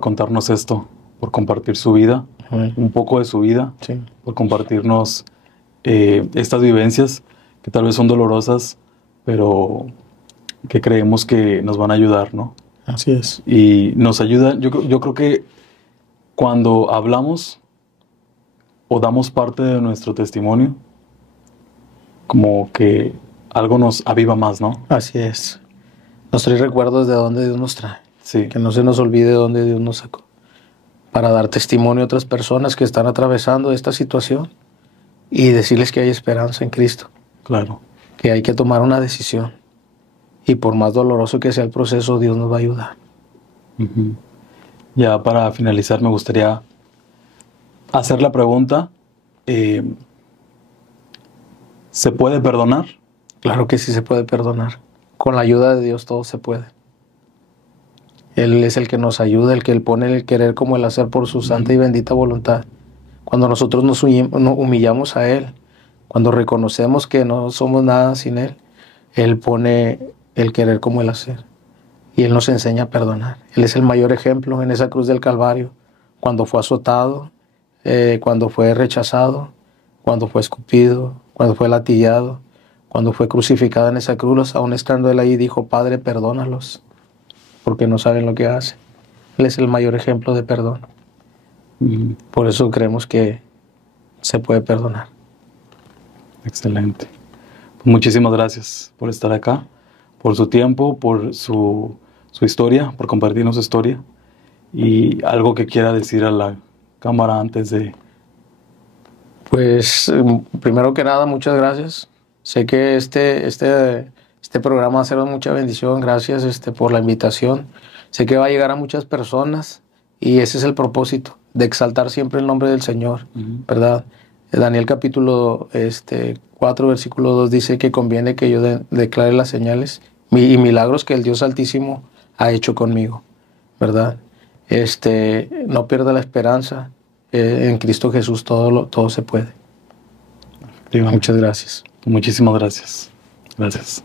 contarnos esto, por compartir su vida, Amén. un poco de su vida, Sí. por compartirnos estas vivencias que tal vez son dolorosas, pero que creemos que nos van a ayudar, ¿no? Así es. Y nos ayuda, yo creo que cuando hablamos o damos parte de nuestro testimonio, como que algo nos aviva más, ¿no? Así es. Nos trae recuerdos de dónde Dios nos trae. Sí. Que no se nos olvide de dónde Dios nos sacó. Para dar testimonio a otras personas que están atravesando esta situación y decirles que hay esperanza en Cristo. Claro. Que hay que tomar una decisión. Y por más doloroso que sea el proceso, Dios nos va a ayudar. Uh-huh. Ya para finalizar, me gustaría hacer la pregunta, ¿se puede perdonar? Claro que sí se puede perdonar. Con la ayuda de Dios todo se puede. Él es el que nos ayuda, el que Él pone el querer como el hacer por su santa y bendita voluntad. Cuando nosotros nos humillamos a Él, cuando reconocemos que no somos nada sin Él, Él pone el querer como el hacer. Y Él nos enseña a perdonar. Él es el mayor ejemplo en esa cruz del Calvario, cuando fue azotado, cuando fue rechazado, cuando fue escupido, cuando fue latillado, cuando fue crucificado en esa cruz, aún estando Él ahí, dijo: Padre, perdónalos, porque no saben lo que hacen. Él es el mayor ejemplo de perdón. Por eso creemos que se puede perdonar. Excelente. Muchísimas gracias por estar acá, por su tiempo, por su historia, por compartirnos su historia. Y algo que quiera decir a la cámara antes de... Pues, primero que nada, muchas gracias. Sé que este programa va a ser mucha bendición. Gracias por la invitación. Sé que va a llegar a muchas personas y ese es el propósito, de exaltar siempre el nombre del Señor, ¿verdad? Daniel capítulo 4, versículo 2 dice que conviene que yo declare las señales y milagros que el Dios Altísimo ha hecho conmigo, ¿verdad? No pierda la esperanza. En Cristo Jesús todo se puede. Muchas gracias. Muchísimas gracias. Gracias.